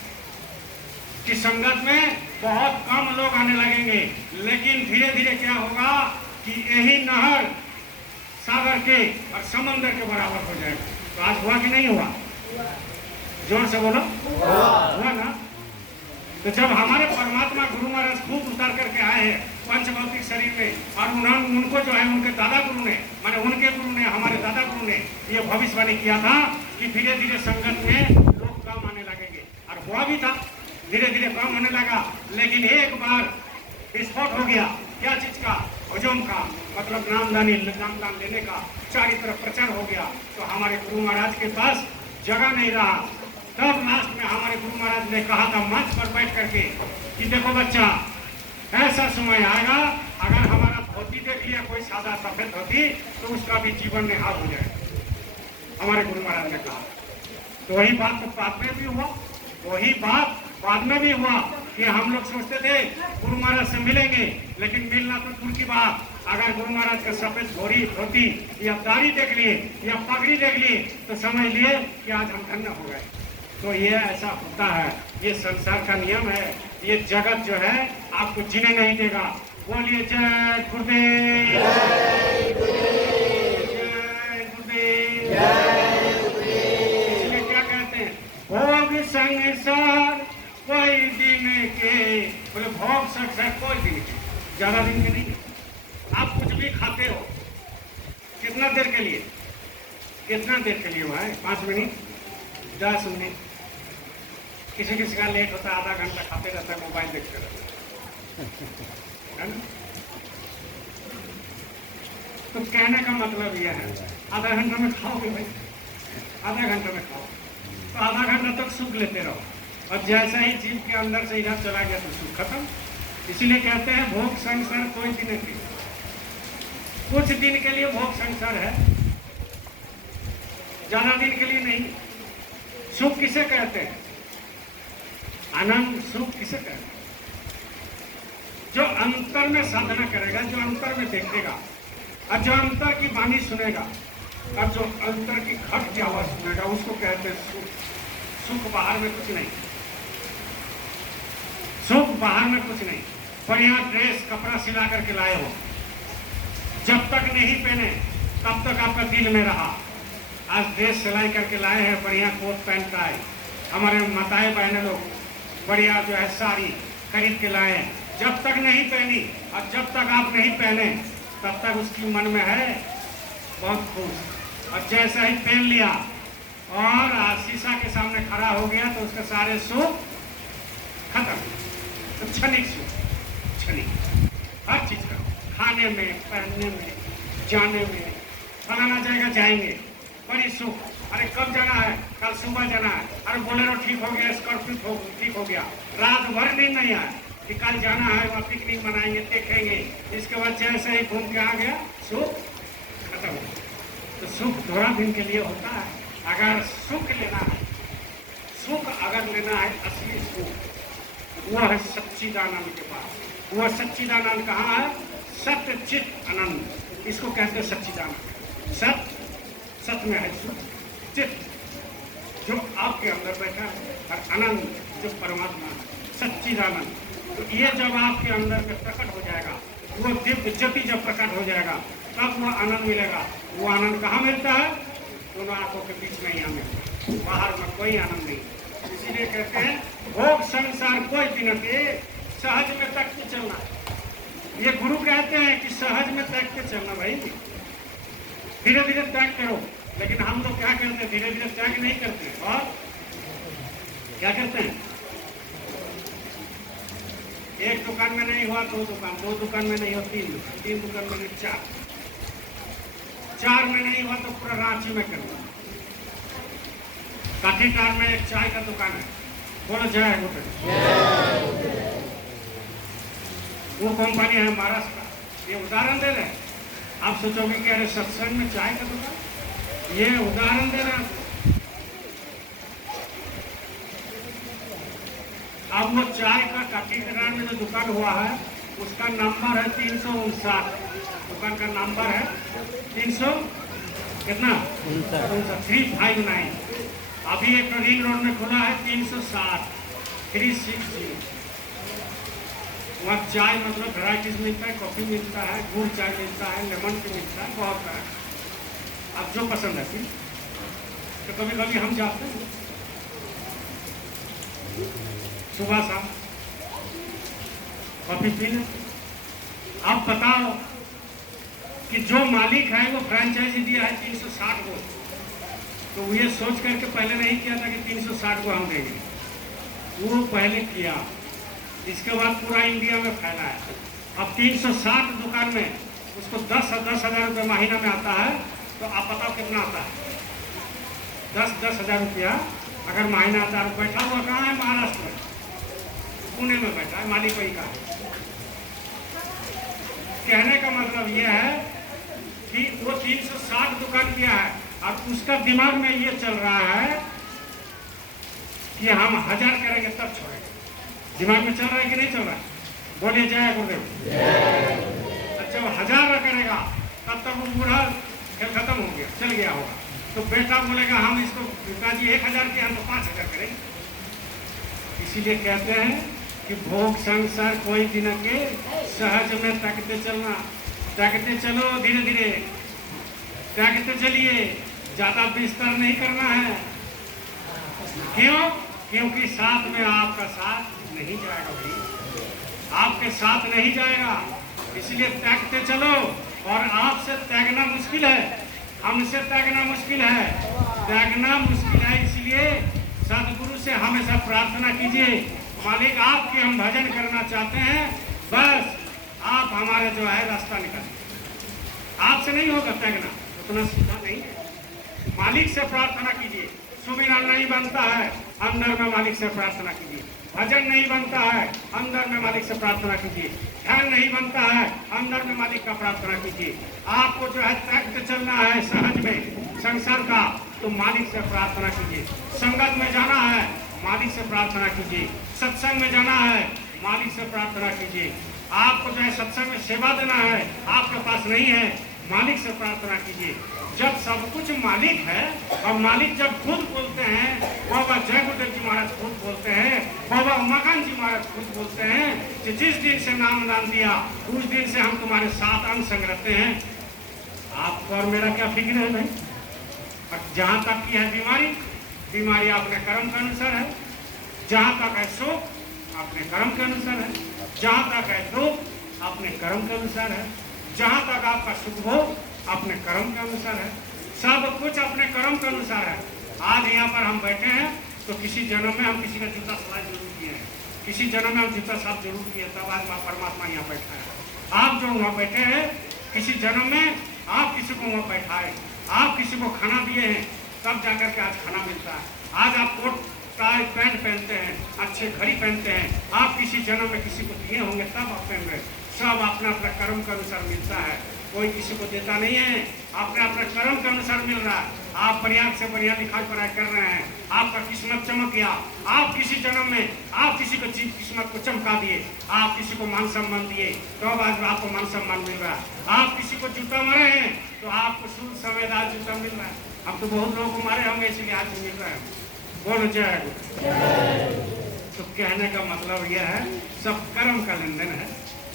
कि संगत में बहुत कम लोग आने लगेंगे। लेकिन धीरे धीरे क्या होगा कि यही नहर सागर के और समंदर के बराबर हो जाएगा। तो आज हुआ कि नहीं हुआ? जोर से बोलो, हुआ ना। तो जब हमारे परमात्मा गुरु महाराज खूब उतार करके आए हैं पंचभौतिक शरीर में, और उन्होंने उनको जो है उनके दादा गुरु ने, माने उनके गुरु ने, हमारे दादा गुरु ने ये भविष्यवाणी किया था कि धीरे धीरे संगत में लोग कम आने लगेंगे, और हुआ भी था, धीरे धीरे कम होने लगा। लेकिन एक बार विस्फोट हो गया, क्या चीज का? हुजूम का, मतलब नामदान लेने का, चारों तरफ प्रचार हो गया। तो हमारे गुरु महाराज के पास जगह नहीं रहा। तब लास्ट में हमारे गुरु महाराज ने कहा था मंच पर बैठ करके कि देखो बच्चा, ऐसा समय आएगा अगर हमारा धोती देख लिया कोई सादा सफेद धोती तो उसका भी जीवन निहाल हो जाएगा, हमारे गुरु महाराज ने कहा। तो वही बात तो बाद में भी हुआ, वही बात बाद में भी हुआ कि हम लोग सोचते थे गुरु महाराज से मिलेंगे, लेकिन मिलना तो दूर की बात, अगर गुरु महाराज का सफेद धोती या दाढ़ी देख लिए या पगड़ी देख लिए तो समझ लिए कि आज हम धन्य हो गए। तो ये ऐसा होता है, ये संसार का नियम है, ये जगत जो है आपको जीने नहीं देगा। बोलिए जय गुरुदेव, जय गुरुदेव। इसलिए क्या कहते हैं, भोग संसार कोई दिन के, बोले भोग संसार कोई दिन के, ज्यादा दिन के नहीं। आप कुछ भी खाते हो, कितना देर के लिए? कितना देर के लिए हुआ है? 5 मिनट, 10 मिनट, किसी किसी का लेट होता है, आधा घंटा खाते रहता है, मोबाइल देखते रहता है ना। तो कहने का मतलब यह है, आधा घंटा में खाओगे भाई, आधा घंटा में खाओ, तो आधा घंटा तक सुख लेते रहो, और जैसा ही जीव के अंदर से इधर चला गया तो सुख खत्म। इसीलिए कहते हैं भोग संसार कोई दिन के, कुछ दिन के लिए भोग संसार है, ज्यादा दिन के लिए नहीं। सुख किसे कहते हैं? आनंद सुख किसे कहते हैं? जो अंतर में साधना करेगा, जो अंतर में देखेगा, और जो अंतर की वाणी सुनेगा, और जो अंतर की घट की आवाज सुनेगा, उसको कहते हैं सुख। सुख बाहर में कुछ नहीं, सुख बाहर में कुछ नहीं, बढ़िया ड्रेस कपड़ा सिला करके लाए हो, जब तक नहीं पहने तब तक आपका दिल में रहा। आज ड्रेस सिलाई करके लाए हैं, बढ़िया कोट पैंट टाई। हमारे माताएं बहनें लोग बढ़िया जो है साड़ी खरीद के लाए हैं, जब तक नहीं पहनी और जब तक आप नहीं पहने तब तक उसकी मन में है बहुत खुश। और जैसा ही पहन लिया और शीशा के सामने खड़ा हो गया तो उसके सारे सुख खत्म। तो क्षणिक सुख, क्षणिक हर चीज का, खाने में, पहनने में, जाने में, फलाना जगह जाएंगे बड़ी सुख। अरे कब जाना है? कल सुबह जाना है। अरे बोलेरो ठीक हो गया, स्कॉर्पियो ठीक हो गया, रात भर नींद नहीं आया कि कल जाना है, वहाँ पिकनिक मनाएंगे, देखेंगे। इसके बाद जैसे ही घूम के आ गया सुख खत्म। तो सुख थोड़ा दिन के लिए होता है। अगर सुख लेना है, सुख अगर लेना है, असली सुख वो है सच्चिदानंद के पास। वो सच्चिदानंद कहाँ है? सत्य चित आनंद, इसको कहते हैं सच्चिदानंद। सत्य, सत्य में है सुख, चित जो आपके अंदर बैठा है, और आनंद जो परमात्मा है, सच्चिदानंद। तो ये जब आपके अंदर में प्रकट हो जाएगा, वो दिव्य ज्योति जब प्रकट हो जाएगा तब वो आनंद मिलेगा। वो आनंद कहाँ मिलता है? दोनों आंखों के बीच में ही मिलता है, बाहर में कोई आनंद नहीं। इसीलिए कहते हैं भोग संसार कोई बिनते, सहज में तक के चलना। ये गुरु कहते हैं कि सहज में तक के चलना भाई, धीरे धीरे त्याग करो। लेकिन हम लोग क्या करते हैं? धीरे धीरे त्याग नहीं करते और क्या करते हैं? एक दुकान में नहीं हुआ दो दुकान, दो दुकान में नहीं हुआ तीन दुकान, तीन दुकान में नहीं चार, चार में नहीं हुआ तो पूरा रांची में कर हुआ। काठीटार में एक चाय का दुकान है, बोलो जय होटल, वो कंपनी है महाराष्ट्र का। ये उदाहरण दे रहे हैं। आप सोचोगे कि अरे सत्संग में चाय का दुकान, ये उदाहरण दे रहे हैं। अब वो चाय का काठीटार में जो दुकान हुआ है उसका नंबर है 359, दुकान का नंबर है 300 कितना 359। अभी एक रिंग रोड में खुला है 360, 360। वहाँ चाय मतलब वेराइटीज मिलता है, कॉफी मिलता है, गुड़ चाय मिलता है, लेमन टी मिलता है, बहुत सारा। अब जो पसंद है तो कभी कभी हम जाते हैं सुबह शाम कॉफी पीने। आप बताओ कि जो मालिक है वो फ्रेंचाइजी दिया है 360 को, तो ये सोच करके पहले नहीं किया था कि 360 को हम देंगे, वो पहले किया, इसके बाद पूरा इंडिया में फैला है। अब 360 दुकान में उसको 10,000 रुपये महीना में आता है, तो आप बताओ कितना आता है? 10,000 रुपया अगर महीना आता है। बैठा हुआ कहाँ है? महाराष्ट्र में, पुणे में बैठा है, मालिक वही का। कहने का मतलब यह है कि वो 360 दुकान किया है और उसका दिमाग में ये चल रहा है कि हम 1000 करेंगे तब छोड़ेंगे। दिमाग में चल रहा है कि नहीं चल रहा है? बोलिए जय गुरुदेव। अच्छा वो 1000 करेगा तब तक वो बूढ़ा खेल खत्म हो गया, चल गया होगा। तो बेटा बोलेगा हम इसको पिताजी 1000 के हम तो 5000 करेंगे। इसीलिए कहते हैं कि भोग संसार कोई दिन के, सहज में ताकते चलना। ताकते चलो, धीरे धीरे ताकते चलिए, ज्यादा विस्तार नहीं करना है। क्यों? क्योंकि साथ में आपका साथ नहीं जाएगा भाई, आपके साथ नहीं जाएगा। इसलिए त्यागते चलो। और आपसे त्यागना मुश्किल है, हमसे त्यागना मुश्किल है, त्यागना मुश्किल है। इसलिए सदगुरु से हमेशा प्रार्थना कीजिए, मालिक आपके हम भजन करना चाहते हैं, बस आप हमारे जो है रास्ता निकालिए। आपसे नहीं होगा त्यागना, उतना सीधा नहीं है। मालिक से प्रार्थना कीजिए। सुमिरन नहीं बनता है, अंदर में मालिक से प्रार्थना कीजिए। भजन नहीं बनता है, अंदर में मालिक से प्रार्थना कीजिए। ध्यान नहीं बनता है, अंदर में मालिक का प्रार्थना कीजिए। आपको जो है त्यागते चलना है सहज में संसार का, तो मालिक से प्रार्थना कीजिए। संगत में जाना है, मालिक से प्रार्थना कीजिए। सत्संग में जाना है, मालिक से प्रार्थना कीजिए। आपको जो है सत्संग में सेवा देना है, आपके पास नहीं है, मालिक से प्रार्थना कीजिए। जब सब कुछ मालिक है और मालिक जब खुद बोलते हैं, बाबा जय गुरुदेव जी महाराज खुद बोलते हैं, बाबा मकान जी महाराज खुद बोलते हैं कि जिस दिन से नाम दान दिया उस दिन से हम तुम्हारे साथ अंग संग रहते हैं। आपको और मेरा क्या फिक्र है भाई? और जहाँ तक की है बीमारी अपने कर्म के अनुसार है। जहाँ तक है सुख अपने कर्म के अनुसार है। जहाँ तक है दुख अपने कर्म के अनुसार है। जहाँ तक आपका सुख भोग अपने कर्म के अनुसार है। सब कुछ अपने कर्म के अनुसार है। आज यहाँ पर हम बैठे हैं तो किसी जन्म में हम किसी का जूता सलाह जरूर किए हैं, किसी जन्म में हम जूता साफ जरूर किए, तब आज वहाँ परमात्मा यहाँ बैठा है। आप जो वहाँ बैठे हैं किसी जन्म में आप किसी को वहाँ बैठाए, आप किसी को खाना दिए हैं, तब जाकर के आज खाना मिलता है। आज आप कोट टाई पैंट पहनते हैं, अच्छे घड़ी पहनते हैं, आप किसी जन्म में किसी को दिए होंगे तब आप पहन रहे। सब अपना अपना कर्म के अनुसार मिलता है, कोई किसी को देता नहीं है, अपने अपने कर्म के अनुसार मिल रहा है। आप बढ़िया से बढ़िया लिखाई पढ़ाई कर रहे हैं, आपका किस्मत चमक गया, आप किसी जन्म में आप किसी को चीज किस्मत को चमका दिए, आप किसी को मान सम्मान दिए तो अब आज आपको मान सम्मान मिल रहा है। आप किसी को जूता मारे हैं तो आपको शुद्ध समेत आज जूता मिल रहा है। अब तो बहुत लोगों को मारे होंगे इसलिए आज मिल रहा है। बोलो जय गुरु। तो कहने का मतलब यह है सब कर्म का लेन देन है।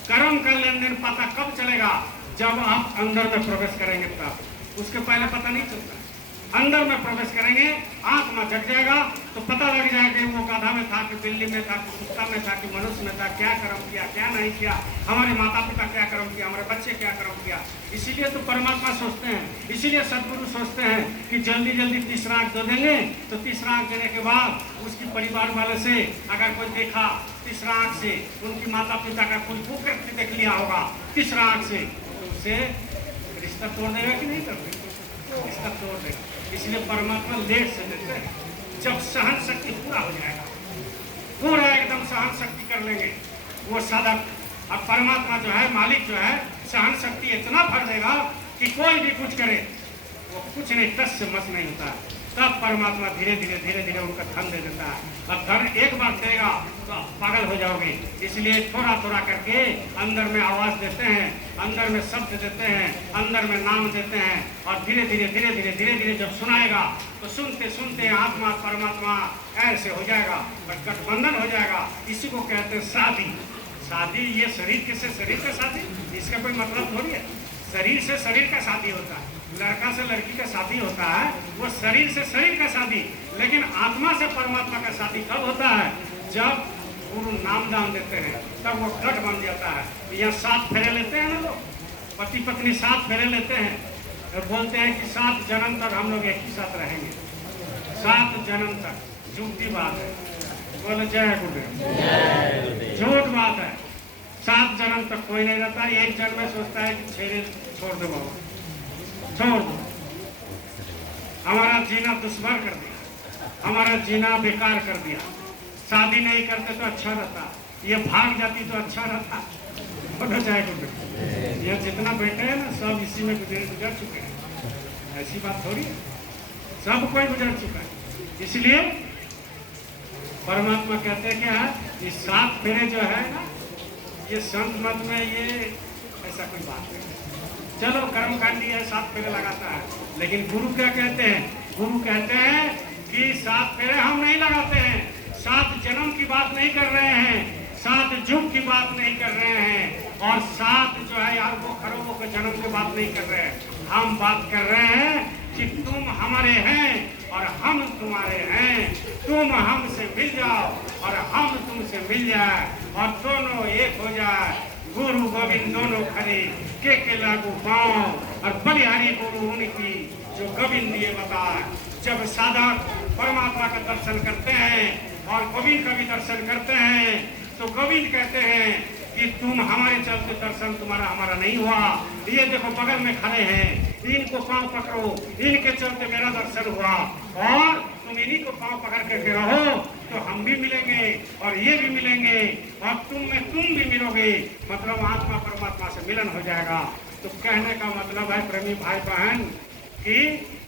कर्म का लेन देन पता कब चलेगा? जब आप अंदर में प्रवेश करेंगे तब। उसके पहले पता नहीं चलता। अंदर में प्रवेश करेंगे, आत्मा जग जाएगा तो पता लग जाएगा कि वो गधा में था कि बिल्ली में था कि कुत्ता में था कि मनुष्य में था, क्या कर्म किया क्या नहीं किया, हमारे माता पिता क्या कर्म किया, हमारे बच्चे क्या कर्म किया। इसीलिए तो परमात्मा सोचते हैं, इसीलिए सदगुरु सोचते हैं कि जल्दी जल्दी तीसरा आंख दे देंगे तो तीसरा आंख देने के बाद उसकी परिवार वाले से अगर कोई देखा तीसरा आंख से, उनकी माता पिता का कोई कुकृत्य देख लिया होगा तीसरा आंख से, तो उससे रिश्ता तोड़ देगा कि नहीं करते? रिश्ता तोड़ देगा। इसलिए परमात्मा लेट से देते हैं। जब सहन शक्ति पूरा हो जाएगा, पूरा एकदम सहन शक्ति कर लेंगे वो साधक, और परमात्मा जो है मालिक जो है सहन शक्ति इतना भर देगा कि कोई भी कुछ करे वो कुछ नहीं टस से मस नहीं होता है। तब परमात्मा धीरे धीरे उनका धन दे देता है। और धन एक बार देगा तो पागल हो जाओगे। इसलिए थोड़ा थोड़ा करके अंदर में आवाज देते हैं, अंदर में शब्द देते हैं, अंदर में नाम देते हैं, और धीरे धीरे जब सुनाएगा तो सुनते सुनते आत्मा परमात्मा ऐसे हो जाएगा और गठबंधन हो जाएगा। इसी को कहते हैं शादी। शादी ये शरीर के से शरीर का शादी, इसका कोई मतलब थोड़ी है। शरीर से शरीर का शादी होता है, लड़का से लड़की का शादी होता है, वो शरीर से शरीर का शादी। लेकिन आत्मा से परमात्मा का शादी कब होता है? जब गुरु नाम दान देते हैं तब वो गठ बन जाता है। यहाँ 7 फेरे लेते हैं ना लोग, पति पत्नी 7 फेरे लेते हैं और बोलते हैं कि 7 जन्म तक हम लोग एक ही साथ रहेंगे। 7 जन्म तक झूठी बात है। बोले जय गुरुदेव। झूठ बात है। 7 जन्म तक कोई नहीं रहता। एक जन्म में सोचता है कि छेड़े छोड़ दो बाबा, छोड़ दो, हमारा जीना दुश्मन कर दिया, हमारा जीना बेकार कर दिया। शादी नहीं करते तो अच्छा रहता, ये भाग जाती तो अच्छा रहता। पता चाहे गुजर ये जितना बैठे हैं ना सब इसी में गुजर चुके हैं। ऐसी बात थोड़ी है, सब कोई गुजर चुका है। इसलिए परमात्मा कहते हैं क्या है, ये 7 फेरे जो है ना, ये संत मत में ये ऐसा कोई बात नहीं। चलो कर्मकांडी है 7 फेरे लगाता है, लेकिन गुरु क्या कहते हैं? गुरु कहते हैं कि 7 फेरे हम नहीं लगाते हैं, 7 जन्म की बात नहीं कर रहे हैं, 7 युग की बात नहीं कर रहे हैं, और 7 जो है अरबों खरबों के जन्म की बात नहीं कर रहे हैं। हम बात कर रहे हैं कि तुम हमारे हैं और हम तुम्हारे हैं, तुम हमसे मिल जाओ और हम तुमसे मिल जाए और दोनों एक हो जाए। गुरु गोविंद दोनों खरे के लागू पाओ, और बलिहारी गुरु उनकी जो गोविंद ये बताए। जब साधक परमात्मा का दर्शन करते हैं और गोविंद का भी दर्शन करते हैं तो गोविंद कहते हैं कि तुम हमारे चलते दर्शन तुम्हारा हमारा नहीं हुआ। ये देखो बगल में खड़े हैं, इनको पांव पकड़ो, इनके चलते मेरा दर्शन हुआ, और तुम इन्हीं को पांव पकड़ करके रहो तो हम भी मिलेंगे और ये भी मिलेंगे और तुम में तुम भी मिलोगे। मतलब आत्मा परमात्मा से मिलन हो जाएगा। तो कहने का मतलब है प्रेमी भाई बहन कि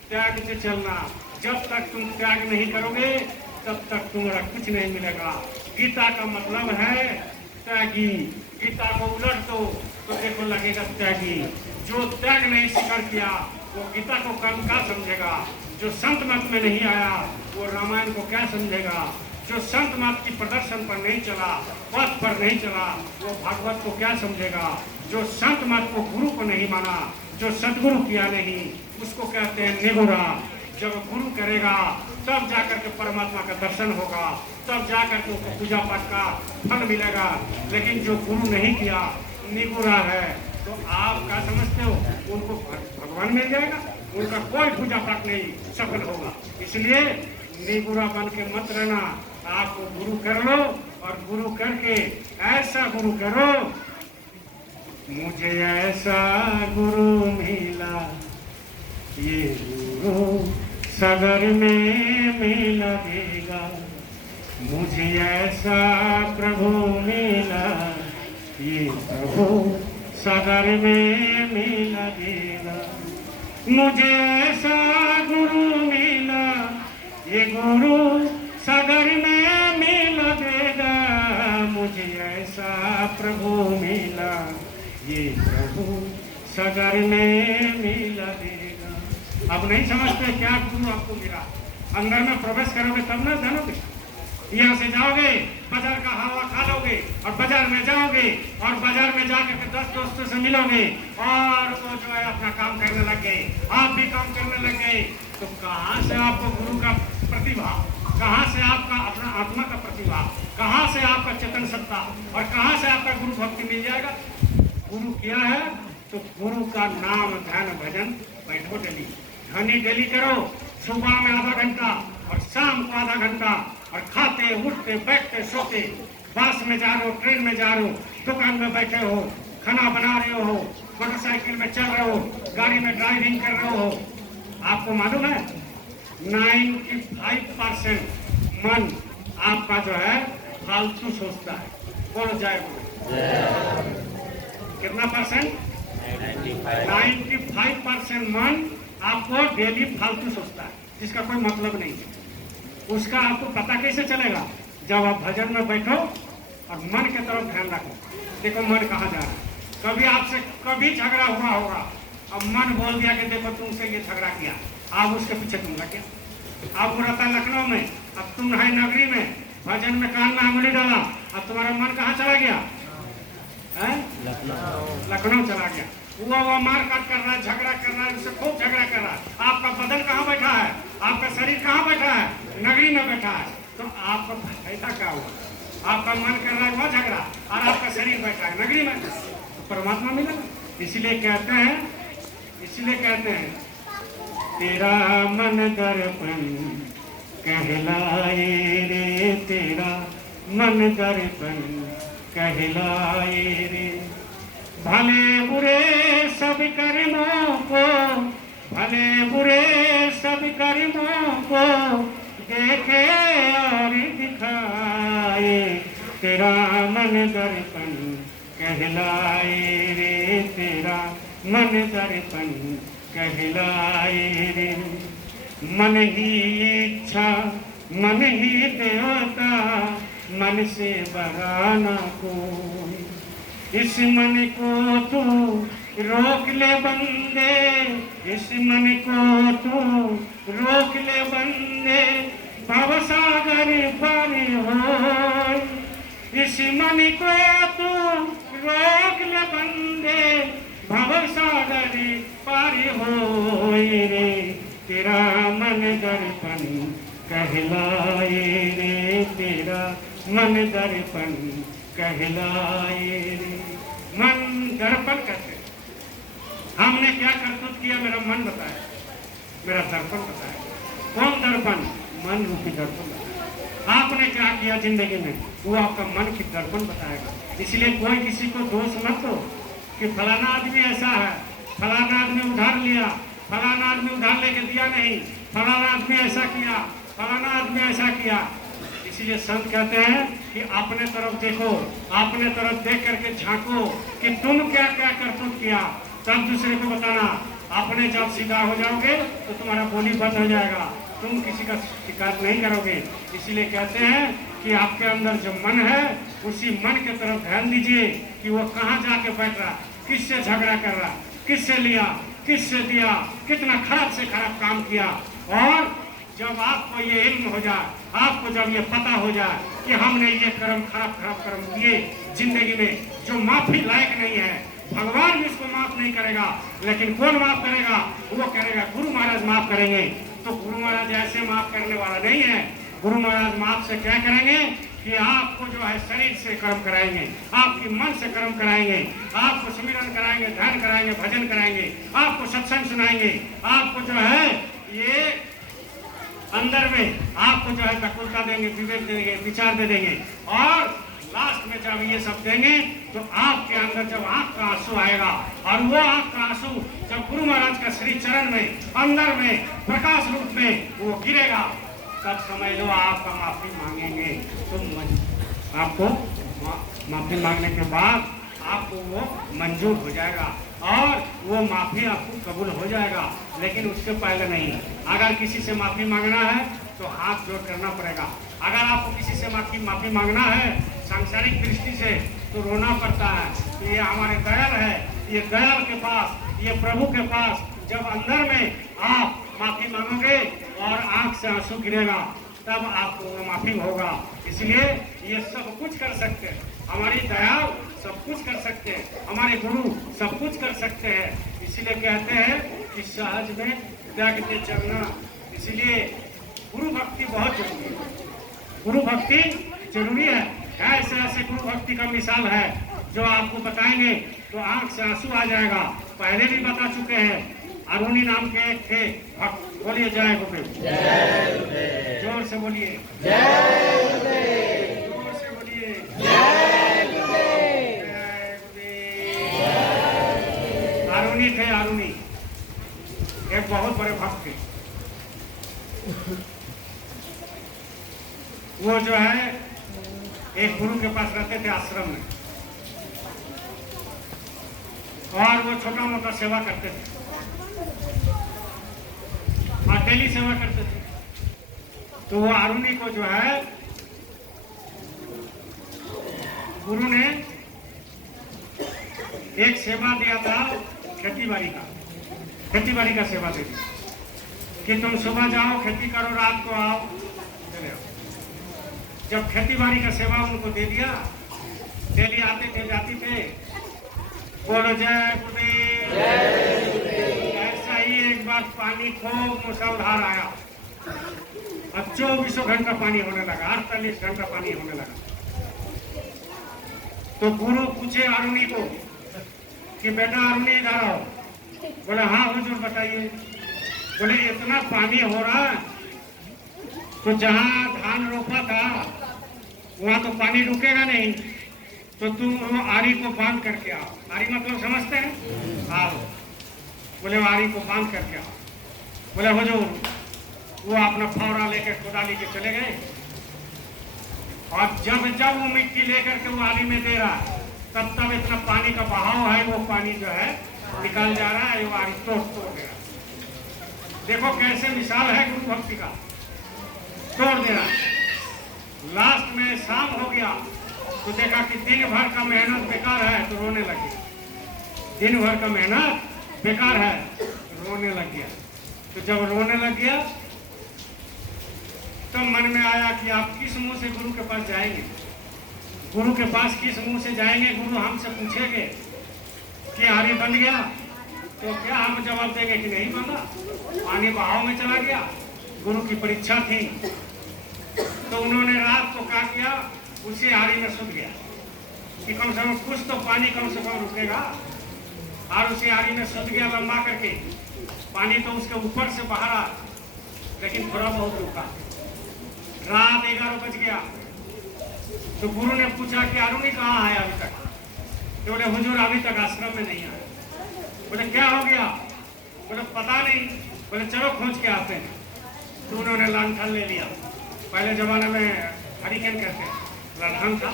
त्याग से चलना। जब तक तुम त्याग नहीं करोगे तब तक तुम्हारा कुछ नहीं मिलेगा। गीता का मतलब है त्यागी। गीता को उलट दो तो देखो लगेगा त्यागी। जो त्याग नहीं स्वीकार किया वो गीता को कर्म का समझेगा। जो संत मत में नहीं आया वो रामायण को क्या समझेगा। जो संत मत की प्रदर्शन पर नहीं चला, पथ पर नहीं चला, वो भागवत को क्या समझेगा। जो संत मत को गुरु को नहीं माना, जो सदगुरु किया नहीं, उसको कहते हैं निगुरा। जब गुरु करेगा तब जाकर के परमात्मा का दर्शन होगा, तब जाकर के उसको पूजा पाठ का फल मिलेगा। लेकिन जो गुरु नहीं किया, निगुरा है, तो आप क्या समझते हो उनको भगवान मिल जाएगा? उनका कोई पूजा पाठ नहीं सफल होगा। इसलिए निगुरा बन के मत रहना, आपको गुरु कर लो और गुरु करके ऐसा गुरु करो, मुझे ऐसा गुरु मिला, ये गुरु सगर में मिला देगा। मुझे ऐसा प्रभु मिला, ये प्रभु सगर में मिला देगा। मुझे ऐसा गुरु मिला, ये गुरु सगर में मिला देगा। मुझे ऐसा प्रभु मिला, ये प्रभु सगर में मिला देगा। अब नहीं समझते क्या गुरु आपको मिला? अंदर में प्रवेश करोगे तब ना जानोगे। यहाँ से जाओगे, बाजार का हवा खा लोगे और बाजार में जाओगे और बाजार में जाकर के 10 दोस्तों से मिलोगे और वो जो है अपना काम करने लग गए, आप भी काम करने लग गए। तो कहाँ से आपको गुरु का प्रतिभा, कहाँ से आपका अपना आत्मा का प्रतिभा, कहाँ से आपका चेतन सत्ता और कहाँ से आपका गुरु भक्ति मिल जाएगा? गुरु क्या है? तो गुरु का नाम ध्यान भजन बैठो डेली, ध्वनि डेली करो। सुबह में आधा घंटा और शाम को आधा घंटा, और खाते उठते बैठते सोते, बस में जा रहे हो, ट्रेन में जा रहे हो, दुकान में बैठे हो, खाना बना रहे हो, मोटरसाइकिल में चल रहे हो, गाड़ी में ड्राइविंग कर रहे हो। आपको मालूम है 95% मन आपका जो है फालतू सोचता है। बोलो जय गुरु। कितना परसेंट? 95% मन आपको डेली फालतू सोचता है, जिसका कोई मतलब नहीं है। उसका आपको पता कैसे चलेगा? जब आप भजन में बैठो और मन के तरफ ध्यान रखो, देखो मन कहाँ जा रहा है। कभी आपसे कभी झगड़ा हुआ होगा, अब मन बोल दिया कि देखो तुमसे ये झगड़ा किया, आप उसके पीछे तुम लग गया। आप रहता लखनऊ में, अब तुम है नगरी में, भजन में कान में अंगुली डाला, अब तुम्हारा मन कहाँ चला गया? लखनऊ चला गया। वो मार काट कर रहा है, झगड़ा कर रहा है, उससे खूब झगड़ा कर रहा है। आपका बदन कहाँ बैठा है? आपका शरीर कहाँ बैठा है? नगरी में बैठा है। तो आपका फायदा क्या हुआ? आपका मन कर रहा है वह झगड़ा और आपका शरीर बैठा है नगरी में, तो परमात्मा मिला। इसीलिए कहते हैं तेरा मन दर्पण कहलाए रे, तेरा मन दर्पण कहलाए रे। भले बुरे सब कर्मों को, भले बुरे सब कर्मों को देखे और दिखाए, तेरा मन दर्पण कहलाए रे, तेरा मन दर्पण कहलाए रे। मन ही इच्छा, मन ही देवता, मन से बड़ा ना कोई। इस मन को तू रोक ले बंदे, इस मन को तू रोक ले बंदे, भवसागर पार हो। इस मन को तू रोक ले बंदे, भवसागर पार हो रे। तेरा मन दर्पण कहलाए रे, तेरा मन दर्पण कहलाए रे। मन दर्पण कहते हैं। हमने क्या करतूत किया मेरा मन बताया, मेरा दर्पण बताया। कौन दर्पण? मन रूपी दर्पण बताया। आपने क्या किया जिंदगी में, वो आपका मन की दर्पण बताएगा। इसलिए कोई किसी को दोष मत दो कि फलाना आदमी ऐसा है, फलाना आदमी उधार लिया, फलाना आदमी उधार लेके दिया नहीं, फलाना आदमी ऐसा किया, फलाना आदमी ऐसा किया। इसीलिए संत कहते हैं कि अपने तरफ देखो, अपने तरफ देख करके झांको कि तुम क्या क्या करतूत किया, तब दूसरे को बताना। अपने जब सीधा हो जाओगे तो तुम्हारा बोली बंद हो जाएगा, तुम किसी का शिकायत नहीं करोगे। इसीलिए कहते हैं कि आपके अंदर जो मन है, उसी मन के तरफ ध्यान दीजिए कि वो कहाँ जाके बैठ रहा, किससे झगड़ा कर रहा, किससे लिया, किससे दिया, कितना खराब से खराब काम किया, और जब आपको ये इल्म हो जाए, आपको जब ये पता हो जाए कि हमने ये खराब कर्म किए जिंदगी में जो माफी लायक नहीं है, भगवान भी इसको माफ नहीं करेगा, लेकिन कौन माफ करेगा? वो करेगा, गुरु महाराज माफ करेंगे। तो गुरु महाराज ऐसे माफ करने वाला नहीं है। गुरु महाराज माफ से क्या करेंगे कि आपको जो है शरीर से कर्म कराएंगे, आपकी मन से कर्म कराएंगे, आपको सुमिरन कराएंगे, ध्यान कराएंगे, भजन कराएंगे, आपको सत्संग सुनाएंगे, आपको जो है ये अंदर में आपको जो है व्याकुलता देंगे, विवेक देंगे, विचार दे देंगे, और लास्ट में जब ये सब देंगे तो आपके अंदर जब आंख का आंसू आएगा, और वो आंख का आंसू जब गुरु महाराज का श्री चरण में अंदर में प्रकाश रूप में वो गिरेगा, तब समझ लो आपका माफी मांगेंगे तो आपको माफी मांगने के बाद आपको वो मंजूर हो जाएगा और वो माफी आपको कबूल हो जाएगा। लेकिन उसके पहले नहीं, अगर किसी से माफी मांगना है तो हाथ जोड़ करना पड़ेगा। अगर आपको किसी से माफी मांगना है सांसारिक दृष्टि से तो रोना पड़ता है कि ये हमारे दयाल है, ये दयाल के पास, ये प्रभु के पास जब अंदर में आप माफी मांगोगे और आंख से आंसू गिरेगा तब आपको वो माफी होगा। इसलिए ये सब कुछ कर सकते हैं, हमारी दयाल सब कुछ कर सकते हैं, हमारे गुरु सब कुछ कर सकते हैं। इसलिए कहते हैं कि सहज में त्यागते चलना। इसलिए गुरु भक्ति बहुत जरूरी है, गुरु भक्ति जरूरी है। ऐसे ऐसे गुरु भक्ति का मिसाल है जो आपको बताएंगे तो आंख से आंसू आ जाएगा। पहले भी बता चुके हैं, अरुणी नाम के एक थे भक्त। बोलिए जय गुरुदेव, जोर से बोलिए जय गुरुदेव, जोर से बोलिए जय गुरुदेव। अरुणी थे, अरुणी एक बहुत बड़े भक्त थे। वो जो है एक गुरु के पास रहते थे आश्रम में, और वो छोटा मोटा सेवा करते थे और डेली सेवा करते थे। तो वो अरुणी को जो है गुरु ने एक सेवा दिया था, खेती बाड़ी का सेवा दे दी कि तुम सुबह जाओ खेती करो, रात को आओ चले आओ। जब खेती बाड़ी का सेवा उनको दे दिया, डेली आते थे जाते थे, बोलो जय गुरुदेव। ऐसा ही एक बार पानी खूब मुसलधार आया और 24 घंटा पानी होने लगा, 48 घंटा पानी होने लगा। तो गुरु पूछे अरुणी को कि बेटा अरुणी इधर आओ। बोले हाँ हुजूर बताइए। बोले इतना पानी हो रहा है तो जहाँ धान रोपा था वहाँ तो पानी रुकेगा नहीं, तो तुम वो आरी को बांध करके आओ। आरी मतलब समझते हैं? आओ। बोले आरी को बांध करके आओ। बोले हुजूर, वो अपना फावड़ा लेकर कोदाली के चले गए, और जब जब वो मिट्टी लेकर के वो आरी में दे रहा है तब तब इतना पानी का बहाव है, वो पानी जो है निकल जा रहा है, वो आरी तोड़ दे रहा है। देखो कैसे मिसाल है गुरु भक्ति का, तोड़ दे रहा है। लास्ट में शाम हो गया तो देखा कि दिन भर का मेहनत बेकार है, तो रोने लगे। दिन भर का मेहनत बेकार है, रोने लग गया। तो जब रोने लग गया तो मन में आया कि आप किस मुंह से गुरु के पास जाएंगे, गुरु के पास किस मुंह से जाएंगे। गुरु हमसे पूछेंगे कि आरी बन गया, तो क्या हम जवाब देंगे कि नहीं बना, पानी बहाव में चला गया। गुरु की परीक्षा थी। तो उन्होंने रात को क्या किया, उसी आरी में सुध गया कि कम से कम कुछ तो पानी कम से कम रुकेगा, और उसी आरी में सुध गया लंबा करके। पानी तो उसके ऊपर से बाहर आ, लेकिन थोड़ा बहुत रुका। रात 11 बज गया तो गुरु ने पूछा कि अरुणी कहाँ है अभी तक। तो बोले हुजूर अभी तक आश्रम में नहीं आया। बोले क्या हो गया? बोले पता नहीं। बोले चलो खोज के आते हैं। तो उन्होंने लांठन ले लिया। पहले जमाने में हरिकेन कहते हैं, लांठन था,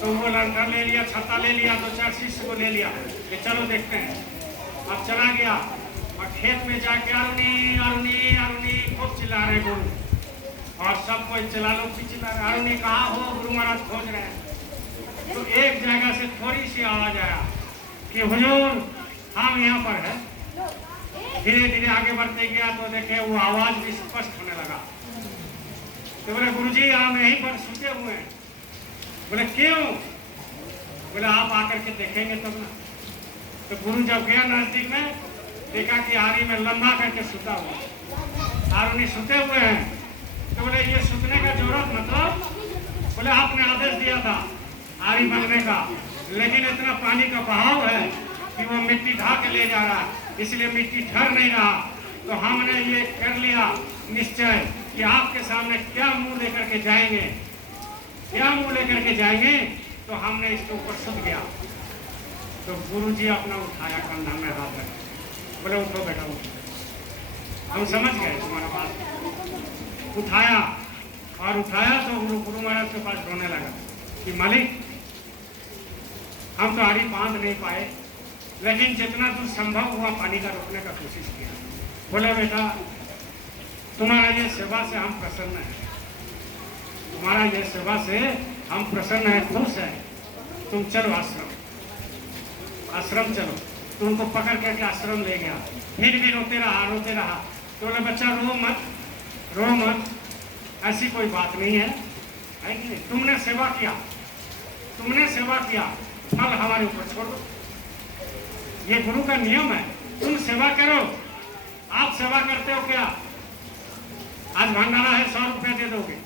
तो वो लांठन ले लिया, छत्ता ले लिया, 2-4 शिष्य को ले लिया कि चलो देखते हैं। अब चला गया और खेत में जाके अरुणी अरुणी अरुणी खूब चिल्ला रहे गुरु, और सब कोई चिल्ला लो चिल्ला रहे, अरुणी कहाँ हो, गुरु महाराज खोज रहे हैं। तो एक जगह से थोड़ी सी आवाज आया कि हुजूर हम यहाँ पर है। धीरे धीरे आगे बढ़ते गया तो देखे वो आवाज भी स्पष्ट होने लगा। तो बोले गुरुजी हम यहीं पर सोते हुए हैं। बोले क्यों? बोले आप आकर के देखेंगे तब ना। तो गुरु जब गया नजदीक में देखा कि आरी में लंबा करके सुता हुआ आरुनी सुते हुए हैं। तो बोले ये सुतने का जरूरत मतलब? बोले आपने आदेश दिया था आरी बांधने का, लेकिन इतना पानी का बहाव है कि वो मिट्टी ढा के ले जा रहा है, इसलिए मिट्टी ठहर नहीं रहा। तो हमने ये कर लिया निश्चय कि आपके सामने क्या मुंह लेकर के जाएंगे, क्या मुंह लेकर के जाएंगे। तो हमने इसके ऊपर सुत गया। तो गुरुजी अपना उठाया कंधा में हाथ रख, बोले उठो बेटा उठो, हम समझ गए तुम्हारा बात। उठाया और उठाया तो गुरु महाराज के पास रोने लगा कि मालिक हम तो आरी बांध नहीं पाए, लेकिन जितना दूर संभव हुआ पानी का रोकने का कोशिश किया। बोले बेटा तुम्हारा ये सेवा से हम प्रसन्न हैं, तुम्हारा ये सेवा से हम प्रसन्न हैं, खुश हैं। तुम चलो आश्रम चलो। तुमको पकड़ करके आश्रम ले गया। फिर भी रोते रहा। तो बोले बच्चा रो मत, ऐसी कोई बात नहीं है कि नहीं? तुमने सेवा किया, फल हमारे ऊपर छोड़ दो। ये गुरु का नियम है, तुम सेवा करो। आप सेवा करते हो क्या? आज भंडारा है 100 रुपया दे दोगे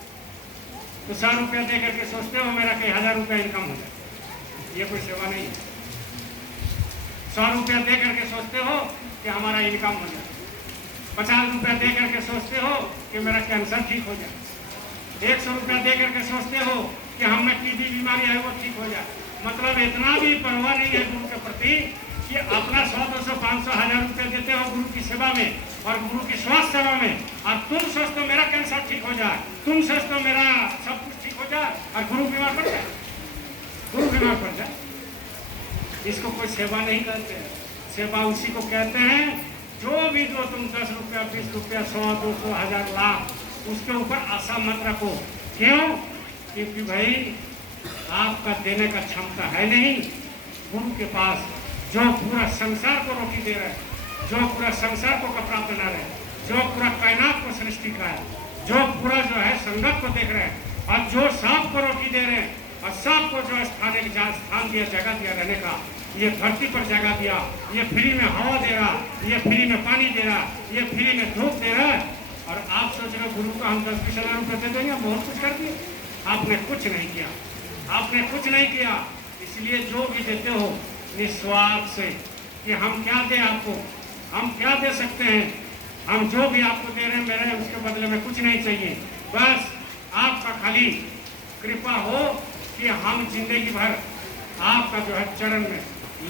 तो 100 रुपया दे करके सोचते हो मेरा कई 1000 रुपया इनकम हो जाए। ये कोई सेवा नहीं है। 100 रुपया दे करके सोचते हो कि हमारा इनकम हो जाए। 50 रुपया दे करके सोचते हो कि मेरा कैंसर ठीक हो जाए। 100 रुपया दे करके सोचते हो कि हमें टीबी बीमारी है वो ठीक हो जाए। मतलब इतना भी परवाह नहीं है गुरु के प्रति कि अपना 100, 200, 500, 1000 रुपया देते हो गुरु की सेवा में और गुरु की स्वास्थ्य सेवा में, और तुम सोचते हो मेरा कैंसर ठीक हो जाए, तुम सोचते हो मेरा सब कुछ ठीक हो जाए, और गुरु बीमार पड़ जाए। इसको कोई सेवा नहीं कहते। सेवा उसी को कहते हैं जो भी दो तुम 10 रुपया, 20 रुपया, 100, 200, 1000, लाख, उसके ऊपर आशा मत रखो। क्यों? क्योंकि भाई आपका देने का क्षमता है नहीं। गुरु के पास जो पूरा संसार को रोटी दे रहे हैं, जो पूरा संसार को कपड़ा पहना रहे हैं, जो पूरा कायनात को सृष्टि का है, जो पूरा जो है संगत को देख रहे हैं, और जो सांप को रोटी दे रहे हैं, और सांप को जो स्थान दिया, जगह दिया रहने का, ये धरती पर जगह दिया, ये फ्री में हवा दे रहा, ये फ्री में पानी दे रहा, ये फ्री में धूप दे रहा है। और आप सोच रहे हो गुरु को हम 10-20 हजार रुपये दे देंगे, बहुत कुछ कर दिए। आपने कुछ नहीं किया, आपने कुछ नहीं किया। इसलिए जो भी देते हो निस्वार्थ से कि हम क्या दें आपको, हम क्या दे सकते हैं, हम जो भी आपको दे रहे हैं मेरे उसके बदले में कुछ नहीं चाहिए। बस आपका खाली कृपा हो कि हम जिंदगी भर आपका जो है चरण में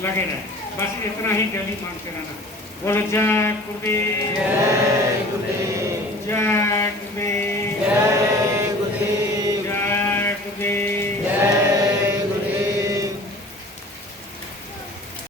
लगे रहे। बस इतना ही डेली मांगते रहना। बोलो जय गुरुदेव, जय गुरुदेव, जय गुरुदेव, जय गुरुदेव, जय गुरुदेव।